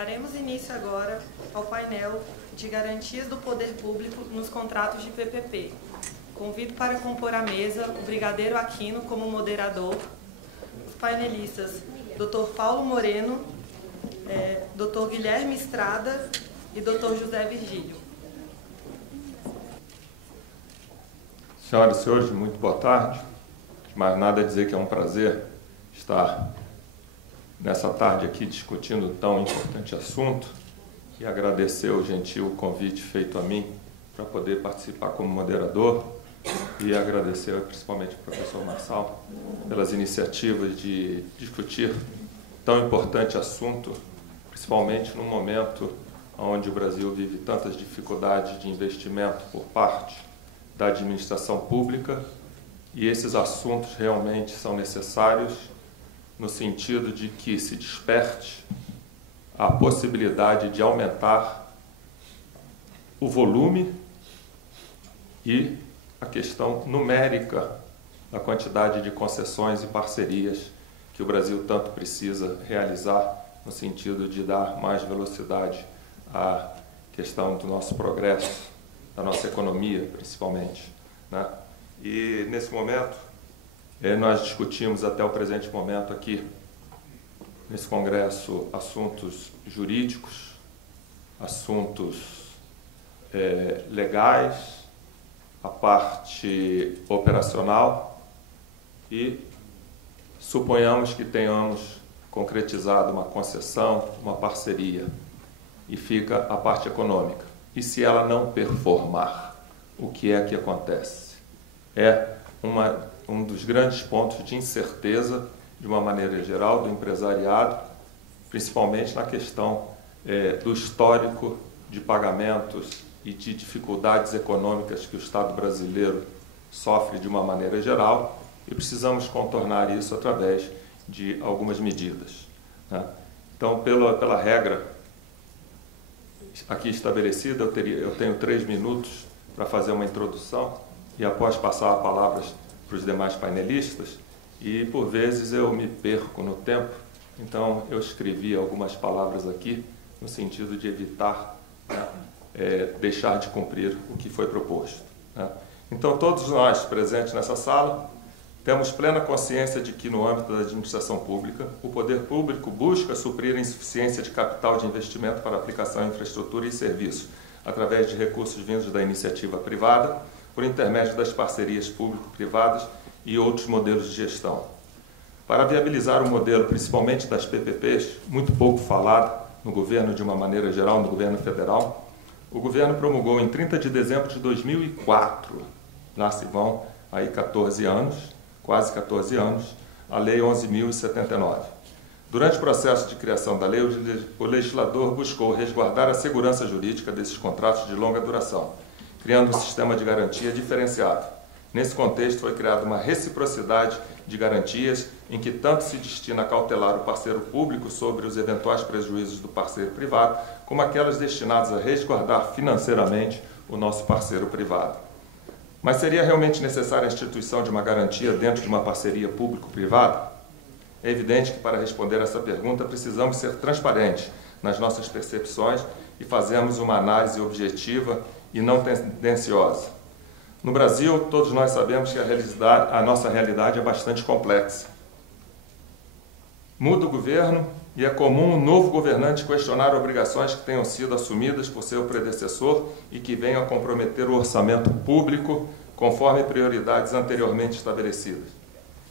Daremos início agora ao painel de garantias do poder público nos contratos de PPP. Convido para compor a mesa o Brigadeiro Aquino como moderador, os painelistas Dr. Paulo Moreno, Dr. Guilherme Estrada e Dr. José Virgílio. Senhoras e senhores, muito boa tarde. Mais nada a dizer que é um prazer estar nessa tarde aqui discutindo tão importante assunto e agradecer o gentil convite feito a mim para poder participar como moderador e agradecer principalmente ao professor Marçal pelas iniciativas de discutir tão importante assunto, principalmente num momento onde o Brasil vive tantas dificuldades de investimento por parte da administração pública, e esses assuntos realmente são necessários no sentido de que se desperte a possibilidade de aumentar o volume e a questão numérica da quantidade de concessões e parcerias que o Brasil tanto precisa realizar no sentido de dar mais velocidade à questão do nosso progresso, da nossa economia, principalmente, né? E, nesse momento, nós discutimos até o presente momento aqui, nesse congresso, assuntos jurídicos, assuntos legais, a parte operacional e suponhamos que tenhamos concretizado uma concessão, uma parceria, e fica a parte econômica. E se ela não performar, o que é que acontece? É um dos grandes pontos de incerteza, de uma maneira geral, do empresariado, principalmente na questão do histórico de pagamentos e de dificuldades econômicas que o Estado brasileiro sofre de uma maneira geral, e precisamos contornar isso através de algumas medidas, né? Então, pela regra aqui estabelecida, eu tenho 3 minutos para fazer uma introdução e após passar a palavra para os demais painelistas, e por vezes eu me perco no tempo, então eu escrevi algumas palavras aqui no sentido de evitar deixar de cumprir o que foi proposto, né? Então todos nós presentes nessa sala temos plena consciência de que no âmbito da administração pública, o poder público busca suprir a insuficiência de capital de investimento para aplicação em infraestrutura e serviço, através de recursos vindos da iniciativa privada, por intermédio das parcerias público-privadas e outros modelos de gestão. Para viabilizar o modelo, principalmente das PPPs, muito pouco falado no governo de uma maneira geral, no governo federal, o governo promulgou em 30 de dezembro de 2004, lá se vão aí 14 anos, quase 14 anos, a Lei 11.079. Durante o processo de criação da lei, o legislador buscou resguardar a segurança jurídica desses contratos de longa duração, criando um sistema de garantia diferenciado. Nesse contexto, foi criada uma reciprocidade de garantias em que tanto se destina a cautelar o parceiro público sobre os eventuais prejuízos do parceiro privado, como aquelas destinadas a resguardar financeiramente o nosso parceiro privado. Mas seria realmente necessária a instituição de uma garantia dentro de uma parceria público-privada? É evidente que, para responder essa pergunta, precisamos ser transparentes nas nossas percepções e fazermos uma análise objetiva e não tendenciosa. No Brasil, todos nós sabemos que a nossa realidade é bastante complexa. Muda o governo e é comum um novo governante questionar obrigações que tenham sido assumidas por seu predecessor e que venham a comprometer o orçamento público conforme prioridades anteriormente estabelecidas.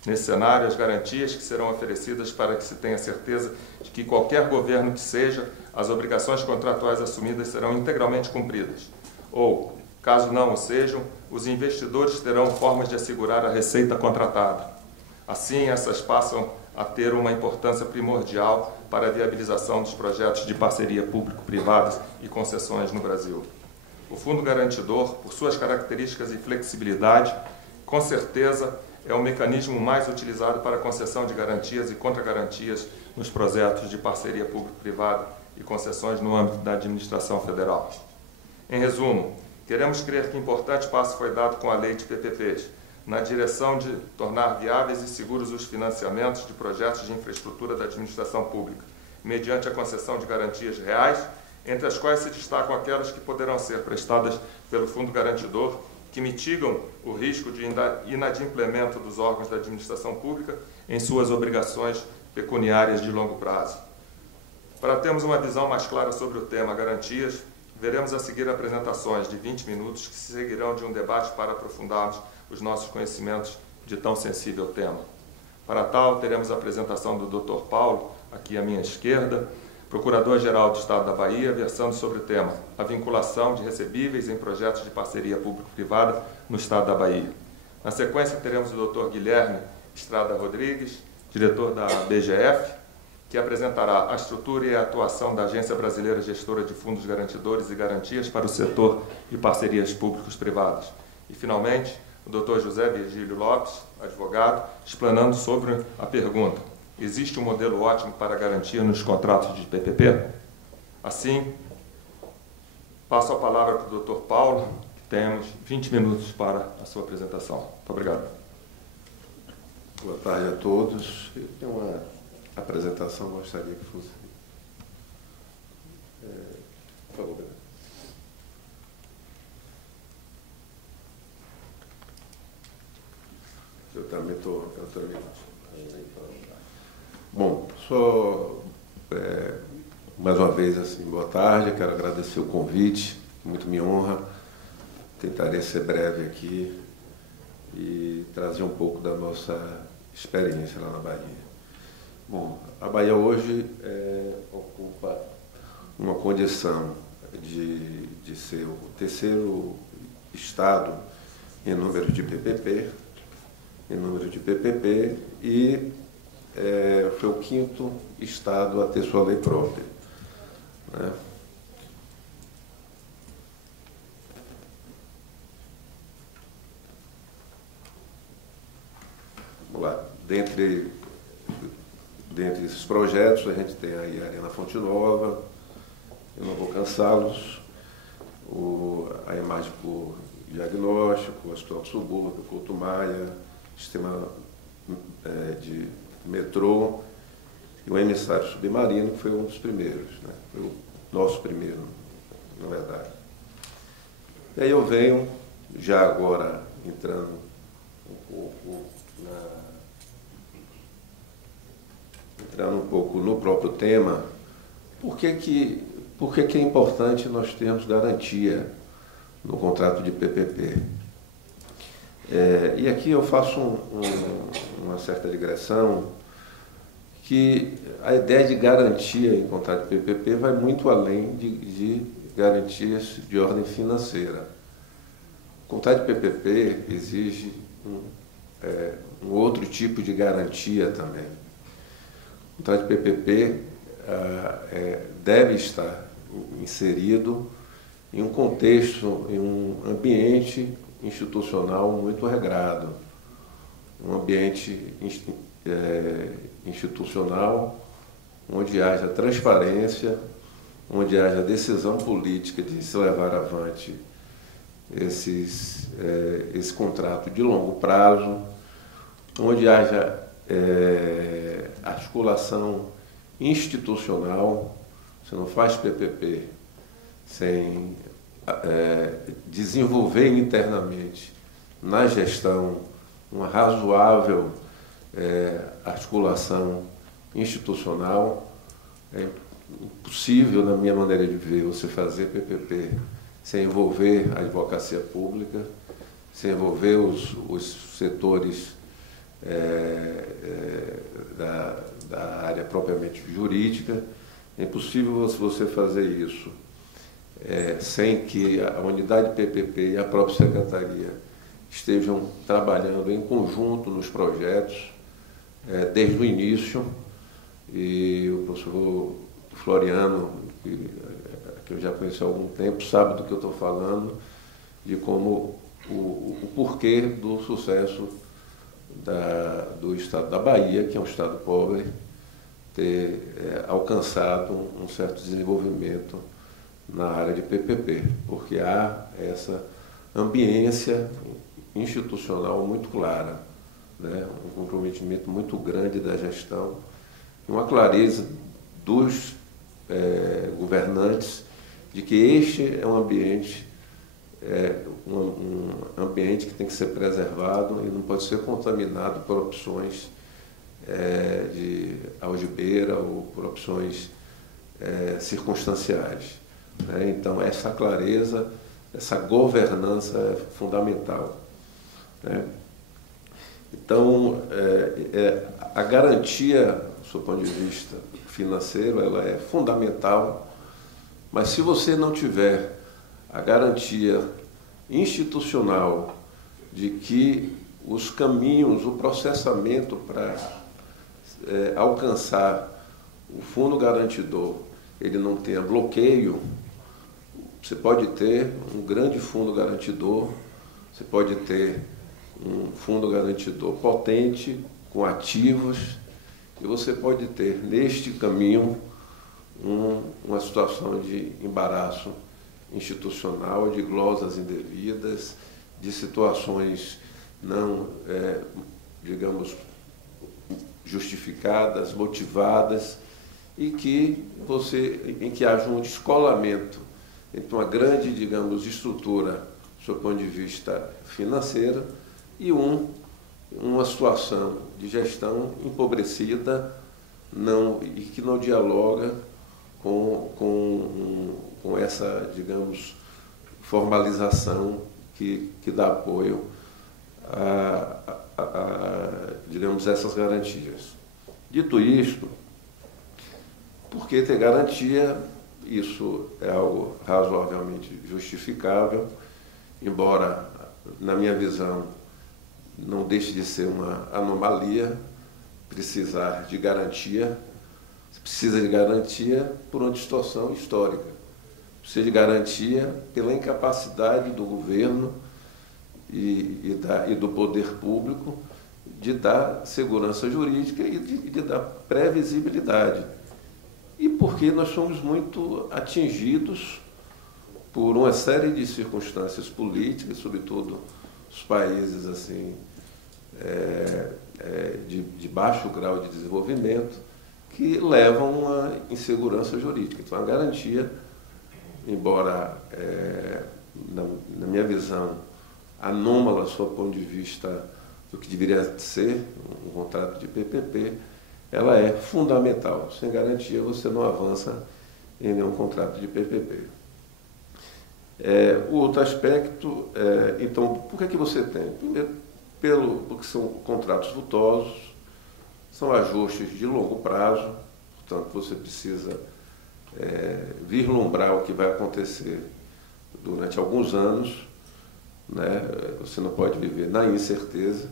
Nesse cenário, as garantias que serão oferecidas para que se tenha certeza de que qualquer governo que seja, as obrigações contratuais assumidas serão integralmente cumpridas. Ou, caso não o sejam, os investidores terão formas de assegurar a receita contratada. Assim, essas passam a ter uma importância primordial para a viabilização dos projetos de parceria público-privadas e concessões no Brasil. O Fundo Garantidor, por suas características e flexibilidade, com certeza é o mecanismo mais utilizado para a concessão de garantias e contragarantias nos projetos de parceria público-privada e concessões no âmbito da administração federal. Em resumo, queremos crer que importante passo foi dado com a lei de PPPs, na direção de tornar viáveis e seguros os financiamentos de projetos de infraestrutura da administração pública, mediante a concessão de garantias reais, entre as quais se destacam aquelas que poderão ser prestadas pelo Fundo Garantidor, que mitigam o risco de inadimplemento dos órgãos da administração pública em suas obrigações pecuniárias de longo prazo. Para termos uma visão mais clara sobre o tema garantias, veremos a seguir apresentações de 20 minutos que se seguirão de um debate para aprofundarmos os nossos conhecimentos de tão sensível tema. Para tal, teremos a apresentação do Dr. Paulo, aqui à minha esquerda, Procurador-Geral do Estado da Bahia, versando sobre o tema a vinculação de recebíveis em projetos de parceria público-privada no Estado da Bahia. Na sequência, teremos o Dr. Guilherme Estrada Rodrigues, diretor da BGF, que apresentará a estrutura e a atuação da Agência Brasileira Gestora de Fundos Garantidores e Garantias para o setor de parcerias públicos-privadas. E, finalmente, o Dr. José Virgílio Lopes, advogado, explanando sobre a pergunta: existe um modelo ótimo para garantia nos contratos de PPP? Assim, passo a palavra para o Dr. Paulo, que temos 20 minutos para a sua apresentação. Muito obrigado. Boa tarde a todos. Eu tenho uma apresentação, gostaria que fosse... por favor. Eu também estou... Bom, mais uma vez, assim, boa tarde, quero agradecer o convite, muito me honra. Tentarei ser breve aqui e trazer um pouco da nossa experiência lá na Bahia. Bom, a Bahia hoje ocupa uma condição de ser o terceiro estado em número de PPP, e foi o quinto estado a ter sua lei própria, né? Vamos lá. Dentre esses projetos, a gente tem aí a Arena Fonte Nova, eu não vou cansá-los, a imagem por diagnóstico, o Hospital do Subúrbio, Couto Maia, sistema de metrô e o emissário submarino, que foi um dos primeiros, né? Foi o nosso primeiro, na verdade. E aí eu venho, já agora entrando um pouco no próprio tema, por que é importante nós termos garantia no contrato de PPP? E aqui eu faço uma certa digressão, que a ideia de garantia em contrato de PPP vai muito além de garantias de ordem financeira. O contrato de PPP exige um outro tipo de garantia também. O contrato de PPP deve estar inserido em um contexto, em um ambiente institucional muito regrado, um ambiente institucional onde haja transparência, onde haja decisão política de se levar avante esse contrato de longo prazo, onde haja articulação institucional. Você não faz PPP sem desenvolver internamente na gestão uma razoável articulação institucional. É impossível, na minha maneira de ver, você fazer PPP sem envolver a advocacia pública, sem envolver os setores da área propriamente jurídica. É impossível você fazer isso sem que a unidade PPP e a própria secretaria estejam trabalhando em conjunto nos projetos desde o início. E o professor Floriano, que eu já conheci há algum tempo, sabe do que eu estou falando, de como o porquê do sucesso do estado da Bahia, que é um estado pobre, ter alcançado um certo desenvolvimento na área de PPP, porque há essa ambiência institucional muito clara, né? Um comprometimento muito grande da gestão, uma clareza dos governantes de que este é um ambiente que tem que ser preservado e não pode ser contaminado por opções de algibeira ou por opções circunstanciais, né? Então, essa clareza, essa governança é fundamental, né? Então, a garantia, do seu ponto de vista financeiro, ela é fundamental, mas se você não tiver a garantia institucional de que os caminhos, o processamento para alcançar o fundo garantidor, ele não tenha bloqueio, você pode ter um grande fundo garantidor, você pode ter um fundo garantidor potente, com ativos, e você pode ter, neste caminho, uma situação de embaraço institucional, de glosas indevidas, de situações não, digamos, justificadas, motivadas, e em que haja um descolamento entre uma grande, digamos, estrutura, do seu ponto de vista financeiro, e uma situação de gestão empobrecida e que não dialoga com essa, digamos, formalização que dá apoio digamos, essas garantias. Dito isto, por que ter garantia? Isso é algo razoavelmente justificável, embora, na minha visão, não deixe de ser uma anomalia precisar de garantia. Você precisa de garantia por uma distorção histórica. Precisa de garantia pela incapacidade do governo e do poder público de dar segurança jurídica e de dar previsibilidade. E porque nós somos muito atingidos por uma série de circunstâncias políticas, sobretudo os países assim, de baixo grau de desenvolvimento, que levam a uma insegurança jurídica. Então, a garantia, embora, na minha visão, anômala do ponto de vista do que deveria ser um contrato de PPP, ela é fundamental. Sem garantia, você não avança em nenhum contrato de PPP. O outro aspecto, então, por que você tem? Primeiro, porque são contratos vultosos, são ajustes de longo prazo, portanto, você precisa vislumbrar o que vai acontecer durante alguns anos, né? Você não pode viver na incerteza.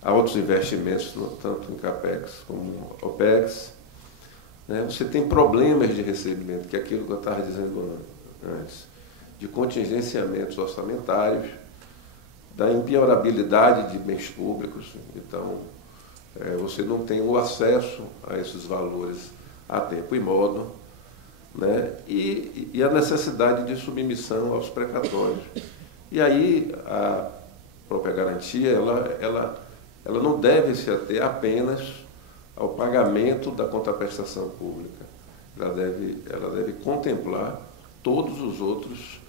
Há outros investimentos, tanto em CAPEX como OPEX, né? Você tem problemas de recebimento, que é aquilo que eu estava dizendo antes, de contingenciamentos orçamentários, da impiorabilidade de bens públicos. Então, você não tem o acesso a esses valores a tempo e modo, né? E a necessidade de submissão aos precatórios. E aí a própria garantia, ela não deve se ater apenas ao pagamento da contraprestação pública. Ela deve contemplar todos os outros,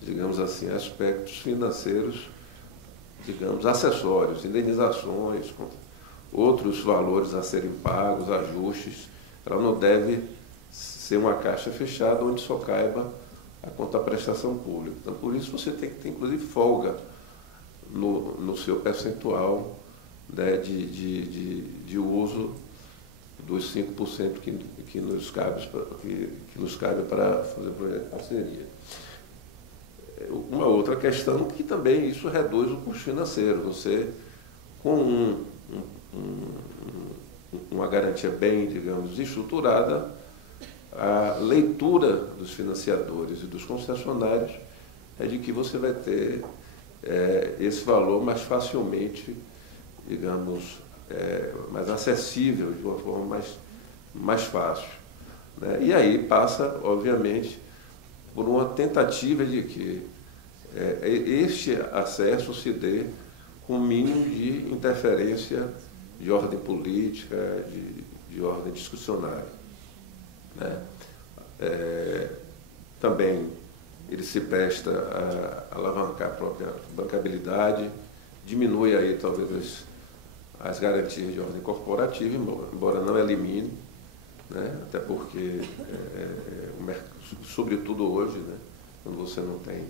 digamos assim, aspectos financeiros, digamos, acessórios, indenizações, outros valores a serem pagos, ajustes. Ela não deve ser uma caixa fechada onde só caiba a contraprestação pública. Então, por isso, você tem que ter, inclusive, folga no seu percentual, né, de uso dos 5% que nos cabe para fazer projeto de parceria. Uma outra questão que também isso reduz o custo financeiro. Você, com uma garantia bem, digamos, estruturada, a leitura dos financiadores e dos concessionários é de que você vai ter esse valor mais facilmente, digamos, mais acessível, de uma forma mais fácil, né? E aí passa, obviamente, por uma tentativa de que este acesso se dê com o mínimo de interferência de ordem política, de ordem discussionária. né? Também ele se presta a alavancar a própria bancabilidade, diminui aí talvez as garantias de ordem corporativa, embora não elimine, né? Até porque, sobretudo hoje, né? Quando você não tem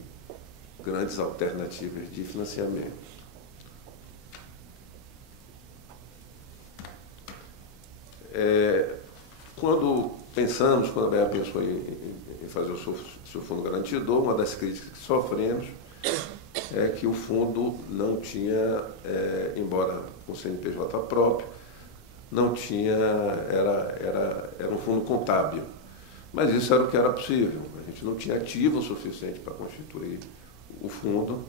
grandes alternativas de financiamento. Quando a BEA pensou em fazer o seu fundo garantidor, uma das críticas que sofremos é que o fundo não tinha, embora com CNPJ próprio, não tinha, era um fundo contábil. Mas isso era o que era possível. A gente não tinha ativo o suficiente para constituir o fundo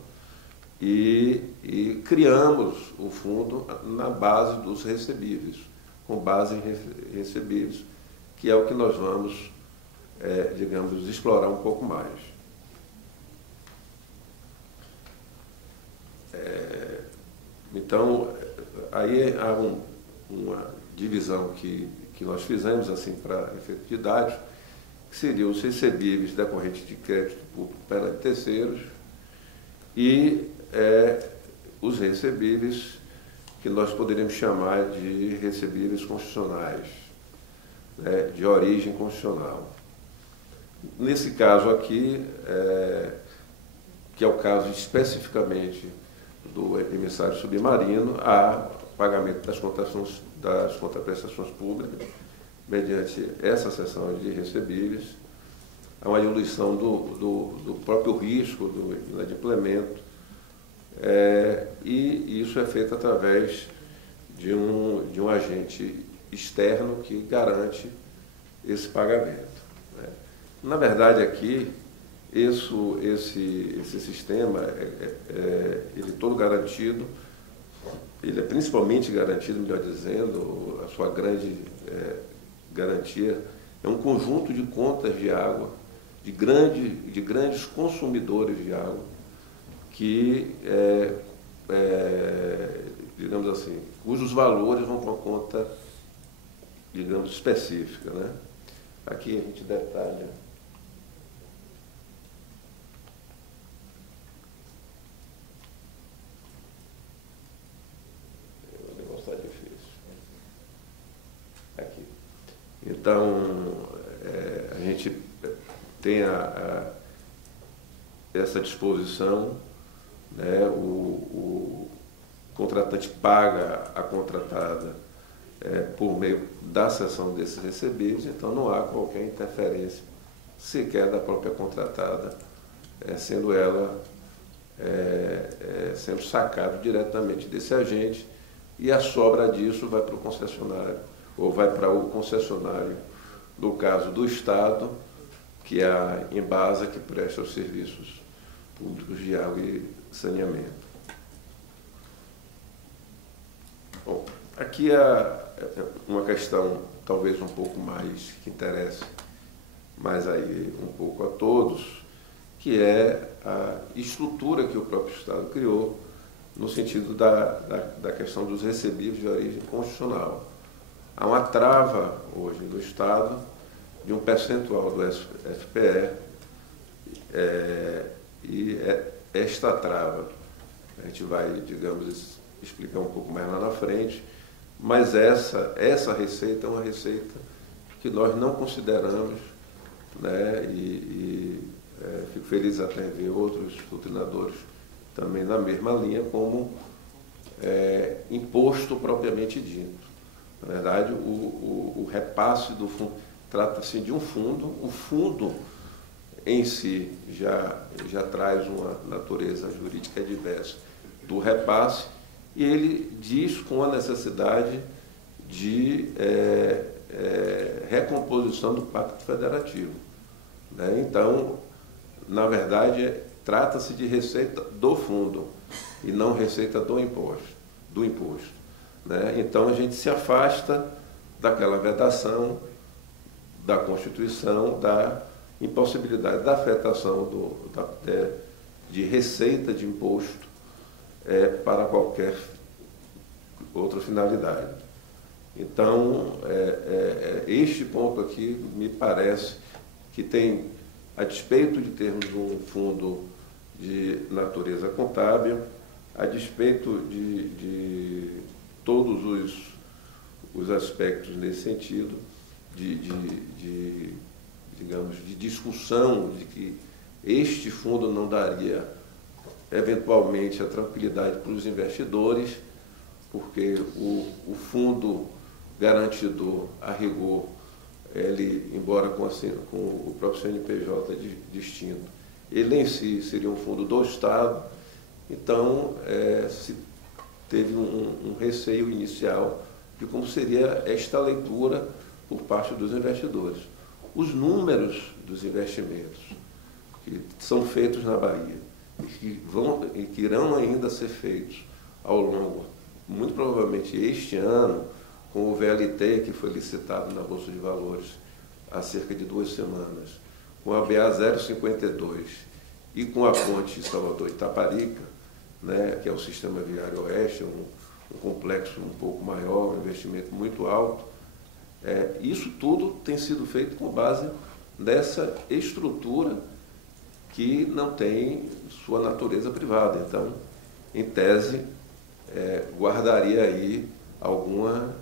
e criamos o fundo na base dos recebíveis, com base em recebíveis, que é o que nós vamos, digamos, explorar um pouco mais. Então, aí há uma divisão que nós fizemos assim para efeito didático, que seriam os recebíveis decorrentes de crédito público perante terceiros e os recebíveis que nós poderíamos chamar de recebíveis constitucionais, né, de origem constitucional. Nesse caso aqui, que é o caso especificamente do emissário submarino, há pagamento das contraprestações públicas, mediante essa seção de recebíveis, há uma diluição do próprio risco do inadimplemento, e isso é feito através de um agente externo que garante esse pagamento, né? Na verdade, aqui, esse sistema, ele todo garantido, ele é principalmente garantido, melhor dizendo, a sua grande garantia é um conjunto de contas de água, de grandes consumidores de água, que, digamos assim, cujos valores vão para uma conta, digamos, específica, né? Aqui a gente detalha. O negócio está difícil. Aqui. Então, a gente tem essa disposição, né? O contratante paga a contratada por meio da cessão desses recebíveis, então não há qualquer interferência sequer da própria contratada, sendo ela sendo sacado diretamente desse agente, e a sobra disso vai para o concessionário, ou vai para o concessionário, no caso do Estado, que é a Embasa, que presta os serviços públicos de água e saneamento. Bom, aqui é uma questão talvez um pouco mais que interesse mais aí um pouco a todos, que é a estrutura que o próprio Estado criou no sentido da questão dos recebíveis de origem constitucional. Há uma trava hoje no Estado de um percentual do FPE, e esta trava a gente vai, digamos, explicar um pouco mais lá na frente, mas essa receita é uma receita que nós não consideramos, né, fico feliz até em ver outros doutrinadores também na mesma linha, como imposto propriamente dito. Na verdade, o repasse do fundo trata-se de um fundo, o fundo em si já traz uma natureza jurídica diversa do repasse, e ele diz com a necessidade de recomposição do Pacto Federativo, né? Então, na verdade, trata-se de receita do fundo e não receita do imposto, né? Então, a gente se afasta daquela vedação da Constituição, da impossibilidade da afetação de receita de imposto para qualquer outra finalidade. Então, este ponto aqui me parece que tem, a despeito de termos um fundo de natureza contábil, a despeito de todos os aspectos nesse sentido, digamos, de discussão de que este fundo não daria, eventualmente, a tranquilidade para os investidores, porque o fundo garantidor, a rigor, ele, embora com o próprio CNPJ distinto, ele em si seria um fundo do Estado, então se teve um receio inicial de como seria esta leitura por parte dos investidores. Os números dos investimentos que são feitos na Bahia e que irão ainda ser feitos ao longo, muito provavelmente este ano, com o VLT que foi licitado na Bolsa de Valores há cerca de 2 semanas, com a BA 052 e com a ponte Salvador-Itaparica, né, que é o Sistema Viário Oeste, um complexo um pouco maior, um investimento muito alto. Isso tudo tem sido feito com base nessa estrutura que não tem sua natureza privada. Então, em tese, guardaria aí alguma,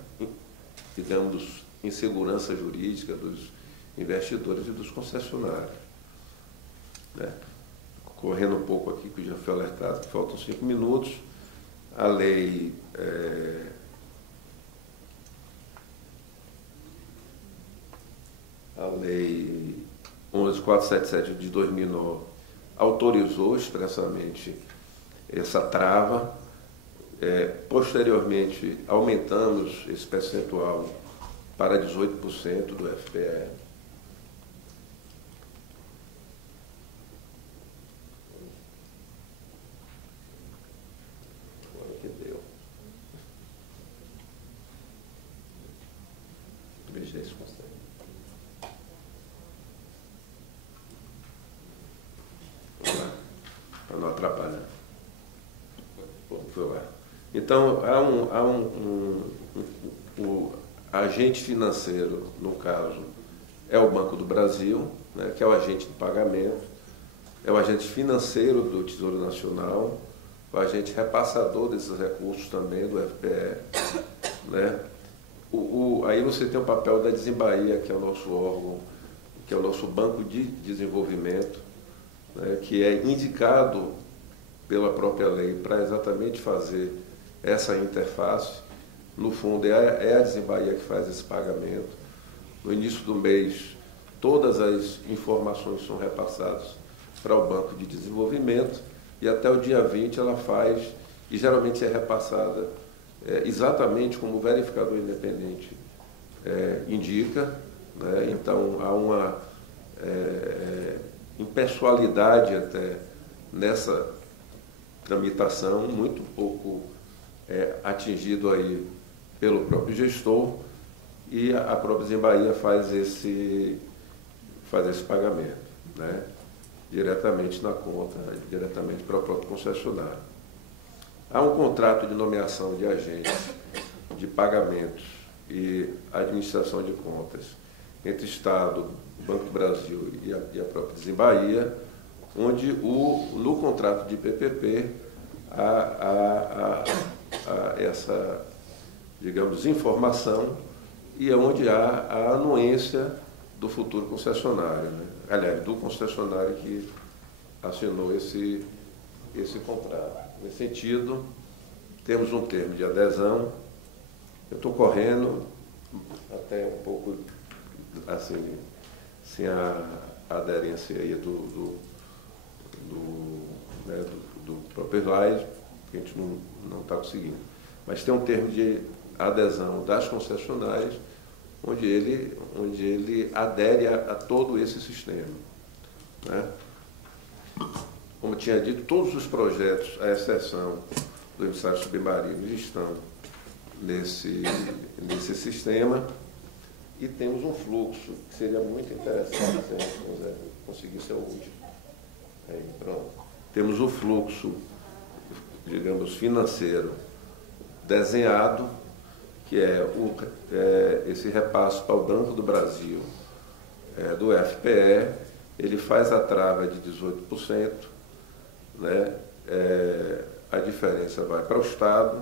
digamos, insegurança jurídica dos investidores e dos concessionários. Correndo um pouco aqui, que já foi alertado, que faltam 5 minutos, a lei 11.477 de 2009 autorizou expressamente essa trava. Posteriormente, aumentamos esse percentual para 18% do FPE. Agora que deu. Veja se consegue. Para não atrapalhar. Foi lá. Então, o agente financeiro, no caso, é o Banco do Brasil, né, que é o agente de pagamento, é o agente financeiro do Tesouro Nacional, o agente repassador desses recursos também, do FPE. Né. Aí você tem o papel da Desembaía, que é o nosso órgão, que é o nosso Banco de Desenvolvimento, né, que é indicado pela própria lei para exatamente fazer essa interface. No fundo, é a Desembaía que faz esse pagamento. No início do mês, todas as informações são repassadas para o Banco de Desenvolvimento e até o dia 20 ela faz, e geralmente é repassada exatamente como o verificador independente indica. Né? Então, há uma impessoalidade até nessa tramitação, muito pouco atingido aí pelo próprio gestor, e a própria Desembaía faz esse pagamento, né, diretamente na conta, diretamente para o próprio concessionário. Há um contrato de nomeação de agentes de pagamentos e administração de contas entre Estado, Banco do Brasil e a própria Desembaía, onde no contrato de PPP há essa, digamos, informação, e é onde há a anuência do futuro concessionário, né? Aliás, do concessionário que assinou esse contrato. Nesse sentido, temos um termo de adesão. Eu estou correndo até um pouco assim, sem a aderência aí do próprio slide, que a gente não está conseguindo. Mas tem um termo de adesão das concessionárias, onde ele adere a todo esse sistema. Né? Como tinha dito, todos os projetos, à exceção do emissário submarino, estão nesse sistema, e temos um fluxo que seria muito interessante se a gente conseguisse o último. Aí, pronto. Temos o fluxo, digamos, financeiro desenhado, que é esse repasse para o Banco do Brasil do FPE. Ele faz a trava de 18%, né? A diferença vai para o Estado.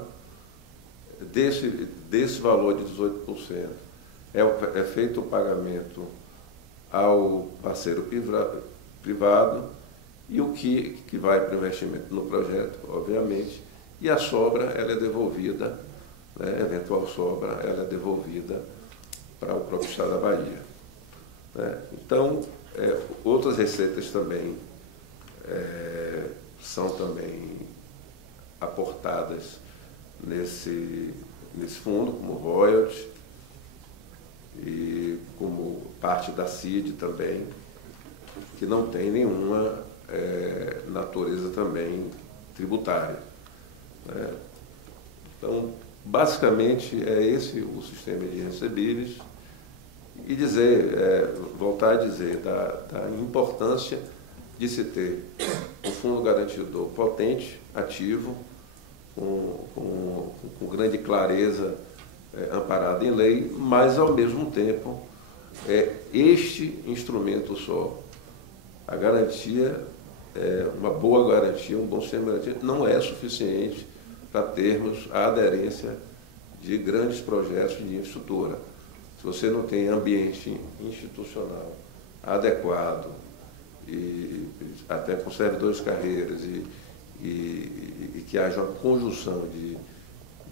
Desse valor de 18%, é feito o pagamento ao parceiro privado, e o que vai para o investimento no projeto, obviamente, e a sobra ela é devolvida, né, eventual sobra, ela é devolvida para o próprio Estado da Bahia. Né? Então, outras receitas também são também aportadas nesse fundo, como royalties, e como parte da CID também, que não tem nenhuma natureza também tributária. Né? Então, basicamente, é esse o sistema de recebíveis. E voltar a dizer da importância de se ter um fundo garantidor potente, ativo, com grande clareza, amparado em lei, mas, ao mesmo tempo, este instrumento só, a garantia, uma boa garantia, um bom sistema de garantia, não é suficiente para termos a aderência de grandes projetos de infraestrutura. Se você não tem ambiente institucional adequado, e até com servidores de carreiras, e que haja uma conjunção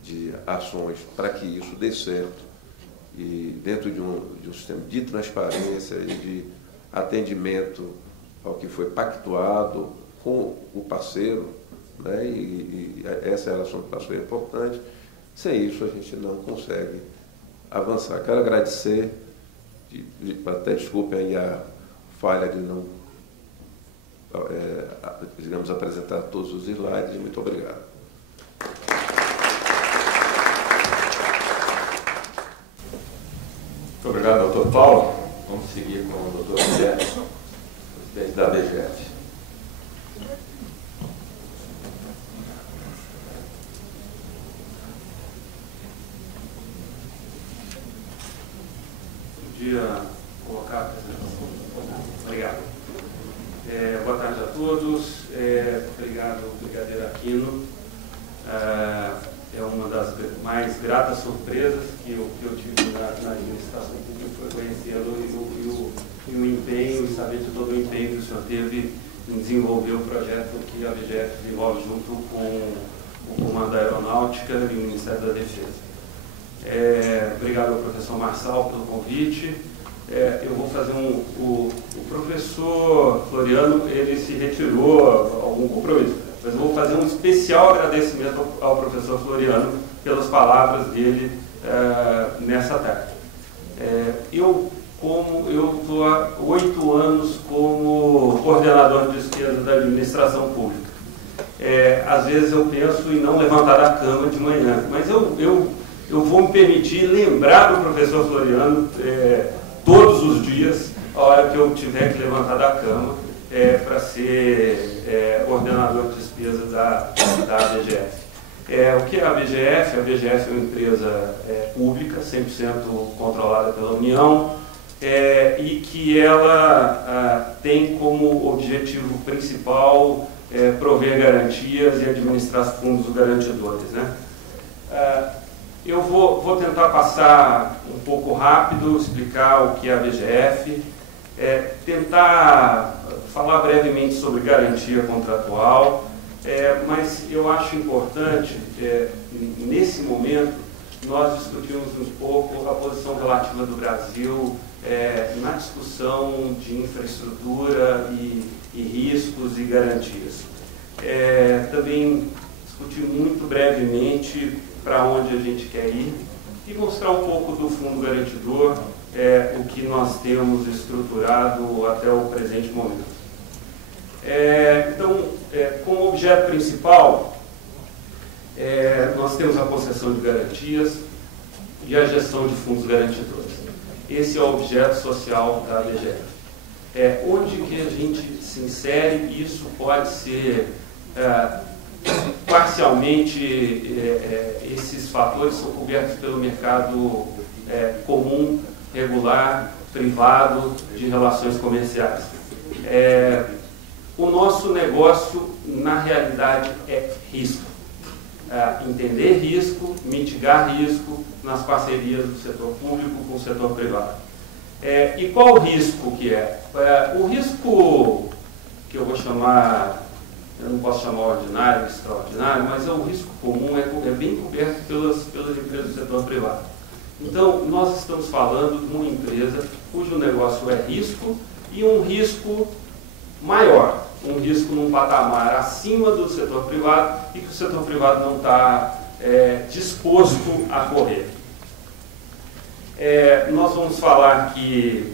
de ações para que isso dê certo, e dentro de um sistema de transparência e de atendimento ao que foi pactuado com o parceiro, né? E essa relação com o parceiro é importante. Sem isso a gente não consegue avançar. Quero agradecer, até desculpem aí a falha de não digamos, apresentar todos os slides. Muito obrigado. Muito obrigado, doutor Paulo. Vamos seguir com o doutor Guilherme, presidente da ABGF. Podia colocar a apresentação. Obrigado. Boa tarde a todos. Obrigado, brigadeiro Aquino. É uma das mais gratas surpresas que eu tive na administração pública, foi conhecê-lo e o empenho, e saber de todo o empenho que o senhor teve em desenvolver o projeto que a ABGF desenvolve junto com o Comando da Aeronáutica e o Ministério da Defesa. Obrigado ao professor Marçal pelo convite. Eu vou fazer o professor Floriano, ele se retirou algum compromisso, mas eu vou fazer um especial agradecimento ao professor Floriano pelas palavras dele nessa tarde. Eu estou há 8 anos como coordenador de despesa da administração pública. Às vezes eu penso em não levantar da cama de manhã, mas eu vou me permitir lembrar do professor Floriano todos os dias, a hora que eu tiver que levantar da cama para ser coordenador de despesa da ABGF. O que é a ABGF? A ABGF é uma empresa pública, 100% controlada pela União, e que ela tem como objetivo principal prover garantias e administrar fundos garantidores, né? Eu vou tentar passar um pouco rápido, explicar o que é a ABGF, tentar falar brevemente sobre garantia contratual, mas eu acho importante, nesse momento, nós discutirmos um pouco a posição relativa do Brasil na discussão de infraestrutura e riscos e garantias. Também discutir muito brevemente para onde a gente quer ir e mostrar um pouco do fundo garantidor, o que nós temos estruturado até o presente momento. Então, como objeto principal, nós temos a concessão de garantias e a gestão de fundos garantidores. Esse é o objeto social da ABGF. Onde que a gente se insere, isso pode ser parcialmente esses fatores são cobertos pelo mercado comum, regular, privado, de relações comerciais. O nosso negócio, na realidade, é risco. Entender risco, mitigar risco nas parcerias do setor público com o setor privado. E qual o risco que é? O risco que eu vou chamar, eu não posso chamar ordinário, extraordinário, mas o risco comum é bem coberto pelas empresas do setor privado. Então, nós estamos falando de uma empresa cujo negócio é risco e um risco maior, um risco num patamar acima do setor privado e que o setor privado não está disposto a correr. Nós vamos falar que,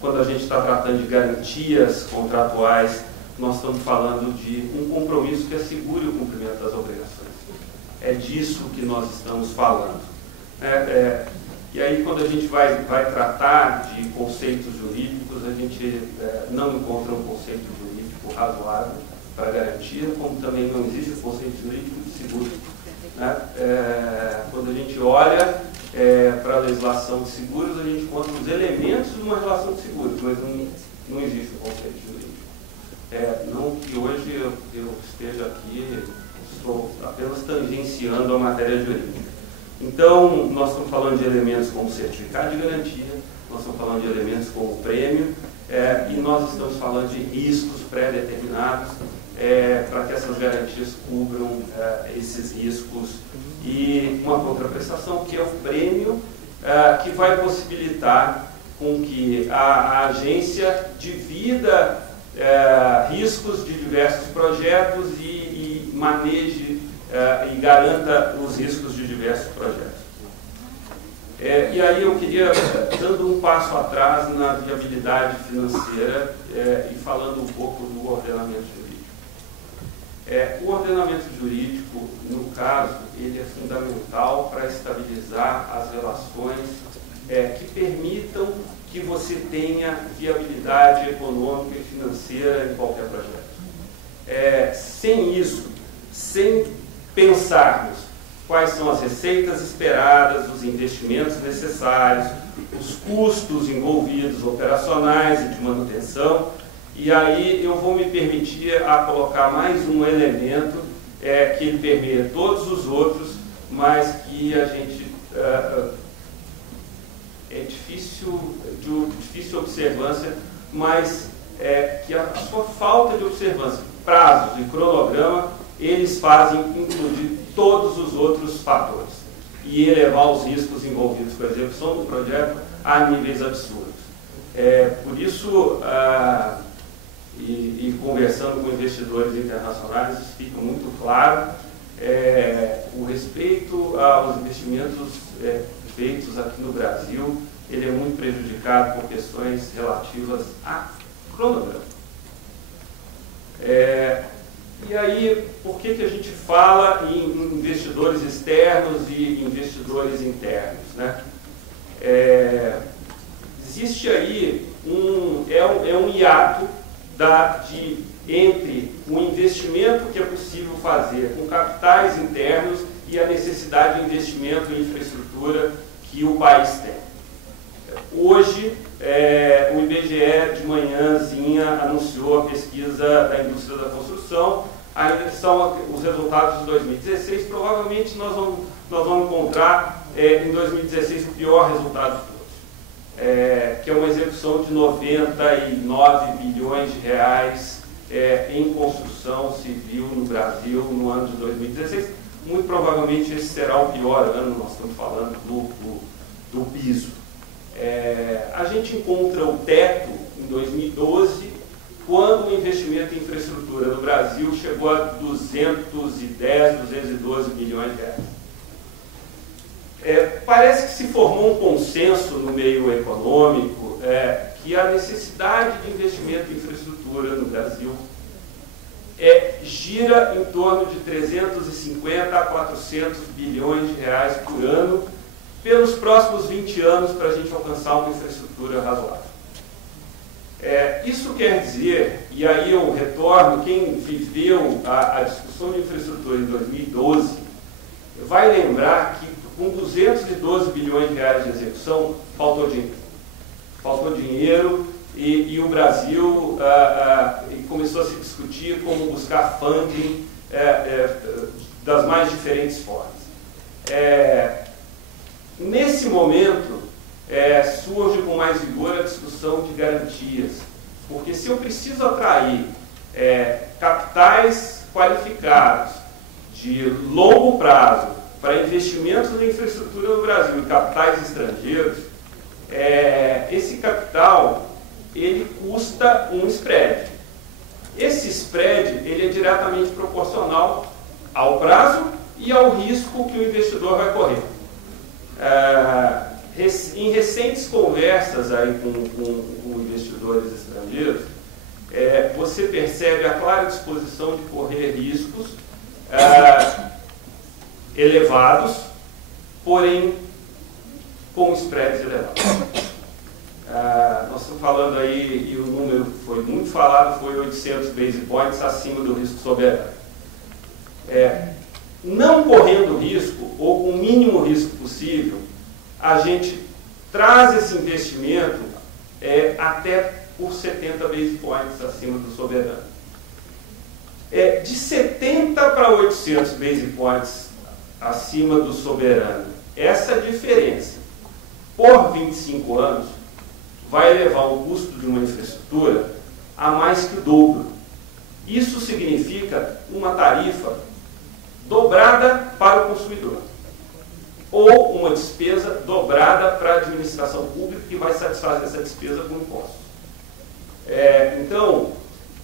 quando a gente está tratando de garantias contratuais, nós estamos falando de um compromisso que assegure o cumprimento das obrigações. É disso que nós estamos falando. E aí, quando a gente vai tratar de conceitos jurídicos, a gente não encontra um conceito jurídico razoável para garantia, como também não existe um conceito jurídico de seguro. Quando a gente olha para a legislação de seguros, a gente encontra os elementos de uma relação de seguros, mas não existe um conceito jurídico. Não que hoje eu esteja aqui, estou apenas tangenciando a matéria jurídica. Então, nós estamos falando de elementos como certificado de garantia, nós estamos falando de elementos como prêmio, e nós estamos falando de riscos pré-determinados para que essas garantias cubram esses riscos, e uma contraprestação que é o prêmio, que vai possibilitar com que a agência divida riscos de diversos projetos e maneje e garanta os riscos de diversos projetos. E aí eu queria, dando um passo atrás na viabilidade financeira e falando um pouco do ordenamento jurídico. O ordenamento jurídico, no caso, ele é fundamental para estabilizar as relações que permitam que você tenha viabilidade econômica e financeira em qualquer projeto. Sem isso, sem pensarmos quais são as receitas esperadas, os investimentos necessários, os custos envolvidos operacionais e de manutenção, e aí eu vou me permitir a colocar mais um elemento que ele permeia todos os outros, mas que a gente é de difícil observância, mas que a sua falta de observância, prazos e cronograma, eles fazem incluir todos os outros fatores e elevar os riscos envolvidos com a execução do projeto a níveis absurdos. Por isso, e conversando com investidores internacionais, isso fica muito claro, o respeito aos investimentos feitos aqui no Brasil, ele é muito prejudicado por questões relativas a cronograma. E aí, por que a gente fala em investidores externos e investidores internos, né? Existe aí um hiato entre o investimento que é possível fazer com capitais internos e a necessidade de investimento em infraestrutura que o país tem. Hoje, o IBGE de manhãzinha anunciou a pesquisa da indústria da construção, ainda são os resultados de 2016, provavelmente nós vamos encontrar em 2016 o pior resultado de todos, que é uma execução de 99 bilhões de reais em construção civil no Brasil no ano de 2016. Muito provavelmente esse será o pior ano, nós estamos falando do piso. A gente encontra o teto em 2012, quando o investimento em infraestrutura no Brasil chegou a 212 bilhões de reais. Parece que se formou um consenso no meio econômico que a necessidade de investimento em infraestrutura no Brasil gira em torno de 350 a 400 bilhões de reais por ano pelos próximos 20 anos para a gente alcançar uma infraestrutura razoável. Isso quer dizer, e aí eu retorno, quem viveu a discussão de infraestrutura em 2012, vai lembrar que com 212 bilhões de reais de execução, faltou dinheiro. Faltou dinheiro e o Brasil começou a se discutir como buscar funding das mais diferentes formas. Nesse momento, surge com mais vigor a discussão de garantias, porque se eu preciso atrair capitais qualificados de longo prazo para investimentos em infraestrutura no Brasil e capitais estrangeiros, esse capital ele custa um spread. Esse spread ele é diretamente proporcional ao prazo e ao risco que o investidor vai correr. Em recentes conversas aí com investidores estrangeiros, você percebe a clara disposição de correr riscos elevados, porém com spreads elevados. Nós estamos falando aí, e o número foi muito falado, foi 800 base points acima do risco soberano. Não correndo risco, ou com o mínimo risco possível, a gente traz esse investimento até por 70 base points acima do soberano. De 70 para 800 base points acima do soberano, essa diferença, por 25 anos, vai levar o custo de uma infraestrutura a mais que o dobro. Isso significa uma tarifa dobrada para o consumidor, ou uma despesa dobrada para a administração pública que vai satisfazer essa despesa com impostos. Então,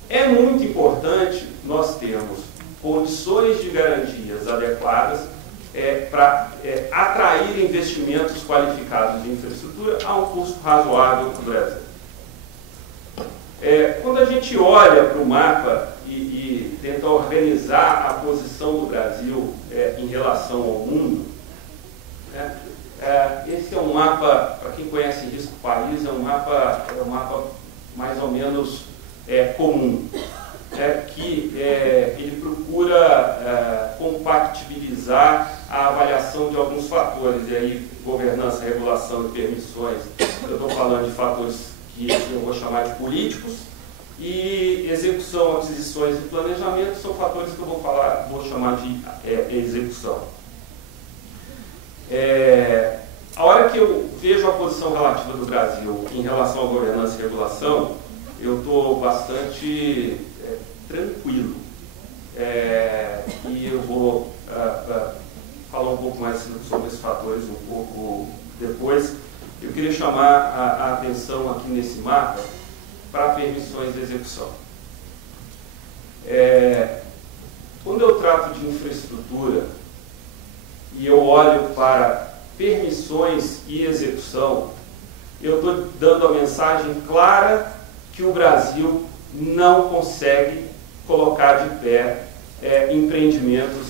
é muito importante nós termos condições de garantias adequadas para atrair investimentos qualificados em infraestrutura a um custo razoável para o Brasil. Quando a gente olha para o mapa e tenta organizar a posição do Brasil em relação ao mundo, esse é um mapa, para quem conhece Risco País, é um mapa mais ou menos comum, que ele procura compatibilizar a avaliação de alguns fatores, e aí governança, regulação e permissões, eu estou falando de fatores que eu vou chamar de políticos, e execução, aquisições e planejamento são fatores que eu vou chamar de execução. A hora que eu vejo a posição relativa do Brasil em relação à governança e regulação, eu estou bastante tranquilo. E eu vou falar um pouco mais sobre esses fatores um pouco depois. Eu queria chamar a atenção aqui nesse mapa para permissões de execução. Quando eu trato de infraestrutura e eu olho para permissões e execução, eu estou dando a mensagem clara que o Brasil não consegue colocar de pé empreendimentos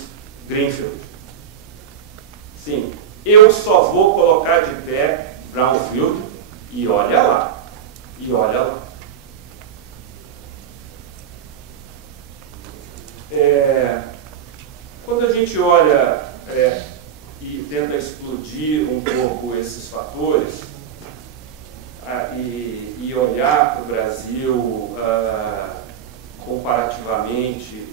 greenfield. Sim, eu só vou colocar de pé brownfield e olha lá, e olha lá. Quando a gente olha e tenta explodir um pouco esses fatores e olhar para o Brasil comparativamente,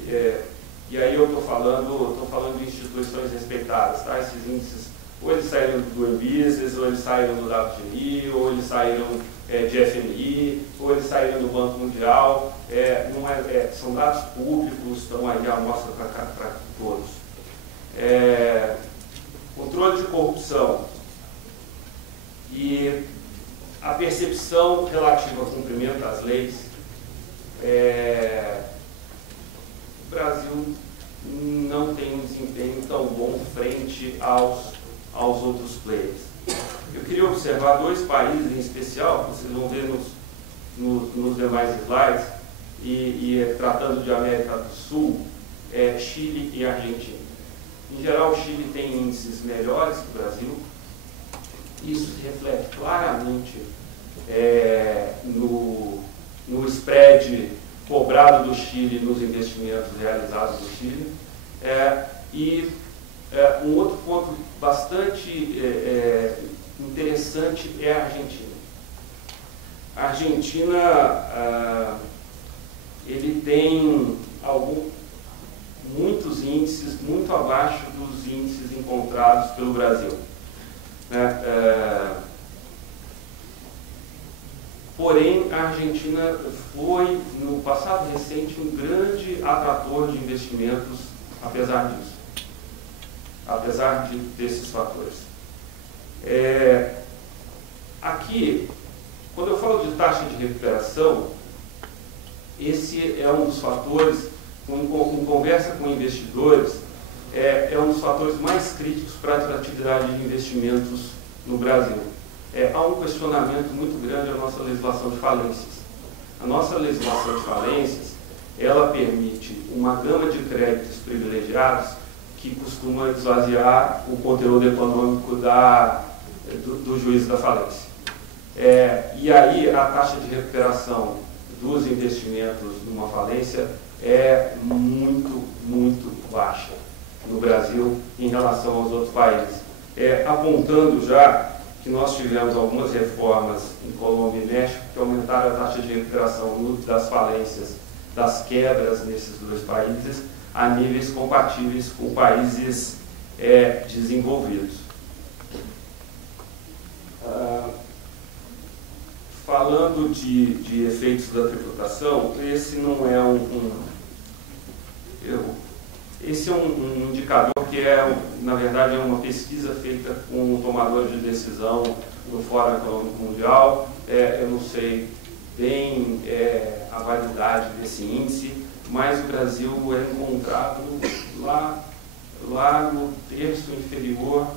e aí eu estou falando de instituições respeitadas, tá? Esses índices, ou eles saíram do Doing Business, ou eles saíram do WGI, ou eles saíram de FMI, ou eles saíram do Banco Mundial, são dados públicos, estão aí à mostra para todos. Controle de corrupção e a percepção relativa ao cumprimento das leis, o Brasil não tem um desempenho tão bom frente aos outros players. Eu queria observar dois países em especial, que vocês vão ver nos demais slides, e tratando de América do Sul, Chile e Argentina. Em geral, o Chile tem índices melhores que o Brasil. Isso se reflete claramente no spread cobrado do Chile nos investimentos realizados no Chile. Um outro ponto bastante interessante é a Argentina. A Argentina ele tem muitos índices muito abaixo dos índices encontrados pelo Brasil. Porém, a Argentina foi, no passado recente, um grande atrator de investimentos, apesar disso. Apesar desses fatores. Aqui, quando eu falo de taxa de recuperação, esse é um dos fatores, em conversa com investidores, é um dos fatores mais críticos para a atratividade de investimentos no Brasil. Há um questionamento muito grande à nossa legislação de falências. A nossa legislação de falências, ela permite uma gama de créditos privilegiados que costuma esvaziar o conteúdo econômico do juízo da falência. E aí a taxa de recuperação dos investimentos numa falência é muito, muito baixa no Brasil em relação aos outros países. Apontando já que nós tivemos algumas reformas em Colômbia e México que aumentaram a taxa de recuperação das falências, das quebras nesses dois países, a níveis compatíveis com países desenvolvidos. Falando de efeitos da tributação, esse não é esse é um indicador que na verdade, é uma pesquisa feita com tomadores de decisão no Fórum Econômico Mundial. Eu não sei bem a validade desse índice, mas o Brasil é encontrado lá no terço inferior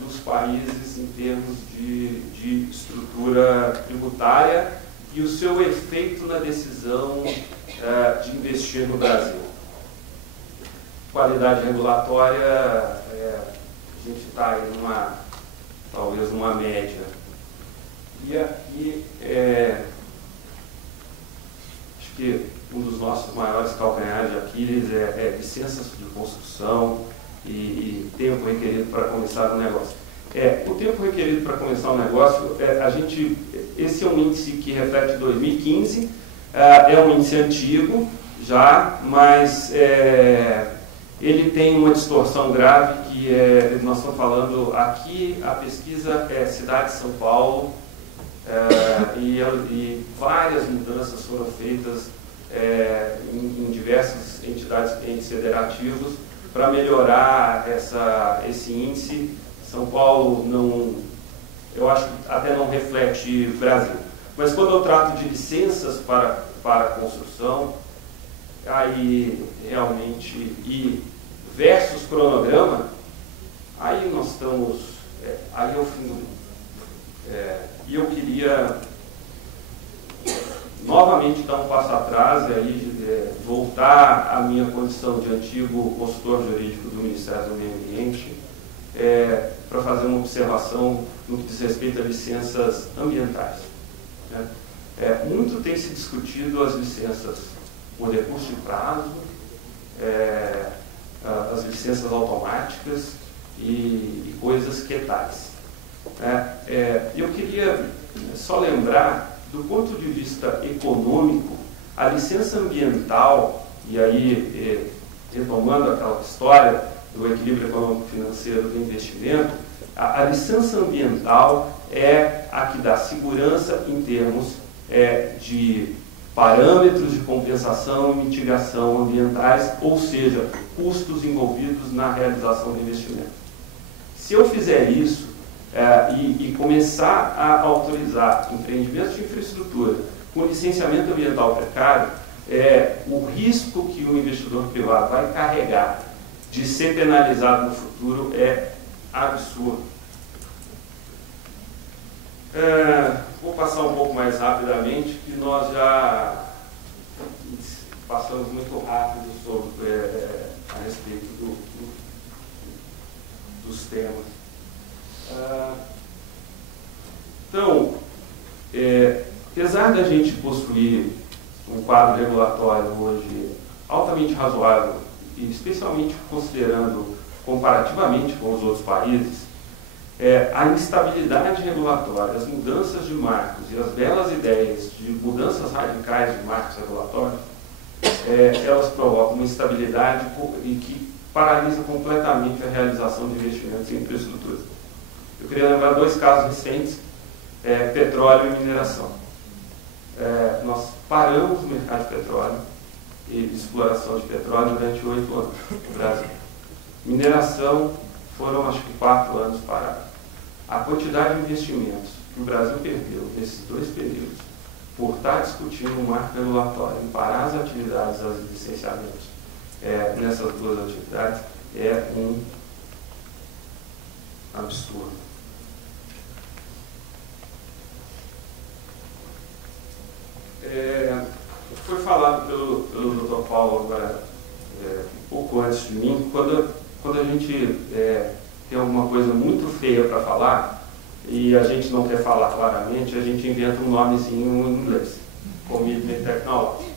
dos países em termos de estrutura tributária e o seu efeito na decisão de investir no Brasil. Qualidade regulatória, a gente está aí talvez numa média. E aqui, acho que um dos nossos maiores calcanhares de Aquiles é licenças de construção e tempo requerido para começar o negócio. O tempo requerido para começar o negócio, esse é um índice que reflete 2015, é um índice antigo já, mas ele tem uma distorção grave que nós estamos falando aqui, a pesquisa é cidade de São Paulo, e várias mudanças foram feitas em diversas entidades, entes federativos, para melhorar esse índice. São Paulo eu acho que até não reflete Brasil. Mas quando eu trato de licenças para construção, aí realmente, e versus cronograma, aí nós estamos, aí é o fim do mundo. E eu queria novamente dar um passo atrás, aí, voltar à minha condição de antigo consultor jurídico do Ministério do Meio Ambiente, para fazer uma observação no que diz respeito a licenças ambientais. Muito tem se discutido as licenças por recurso de prazo, as licenças automáticas e coisas que tais. Eu queria só lembrar, do ponto de vista econômico, a licença ambiental, e aí retomando aquela história do equilíbrio econômico-financeiro do investimento, a licença ambiental é a que dá segurança em termos de parâmetros de compensação e mitigação ambientais, ou seja, custos envolvidos na realização do investimento. Se eu fizer isso e começar a autorizar empreendimentos de infraestrutura com licenciamento ambiental precário, o risco que o investidor privado vai carregar de ser penalizado no futuro é absurdo. Vou passar um pouco mais rapidamente, que nós já passamos muito rápido sobre, a respeito dos temas. Então, apesar da gente possuir um quadro regulatório hoje altamente razoável, e especialmente considerando comparativamente com os outros países, a instabilidade regulatória, as mudanças de marcos e as belas ideias de mudanças radicais de marcos regulatórios, elas provocam uma instabilidade e que paralisa completamente a realização de investimentos em infraestrutura. Eu queria lembrar 2 casos recentes, petróleo e mineração. Nós paramos o mercado de petróleo e de exploração de petróleo durante 8 anos no Brasil. Mineração foram, acho que, 4 anos parados. A quantidade de investimentos que o Brasil perdeu nesses 2 períodos por estar discutindo um marco regulatório e parar as atividades, os licenciamentos nessas 2 atividades, é um absurdo. Foi falado pelo Dr. Paulo agora, um pouco antes de mim, quando a gente tem alguma coisa muito feia para falar e a gente não quer falar claramente, a gente inventa um nomezinho em inglês, Commitment Technology.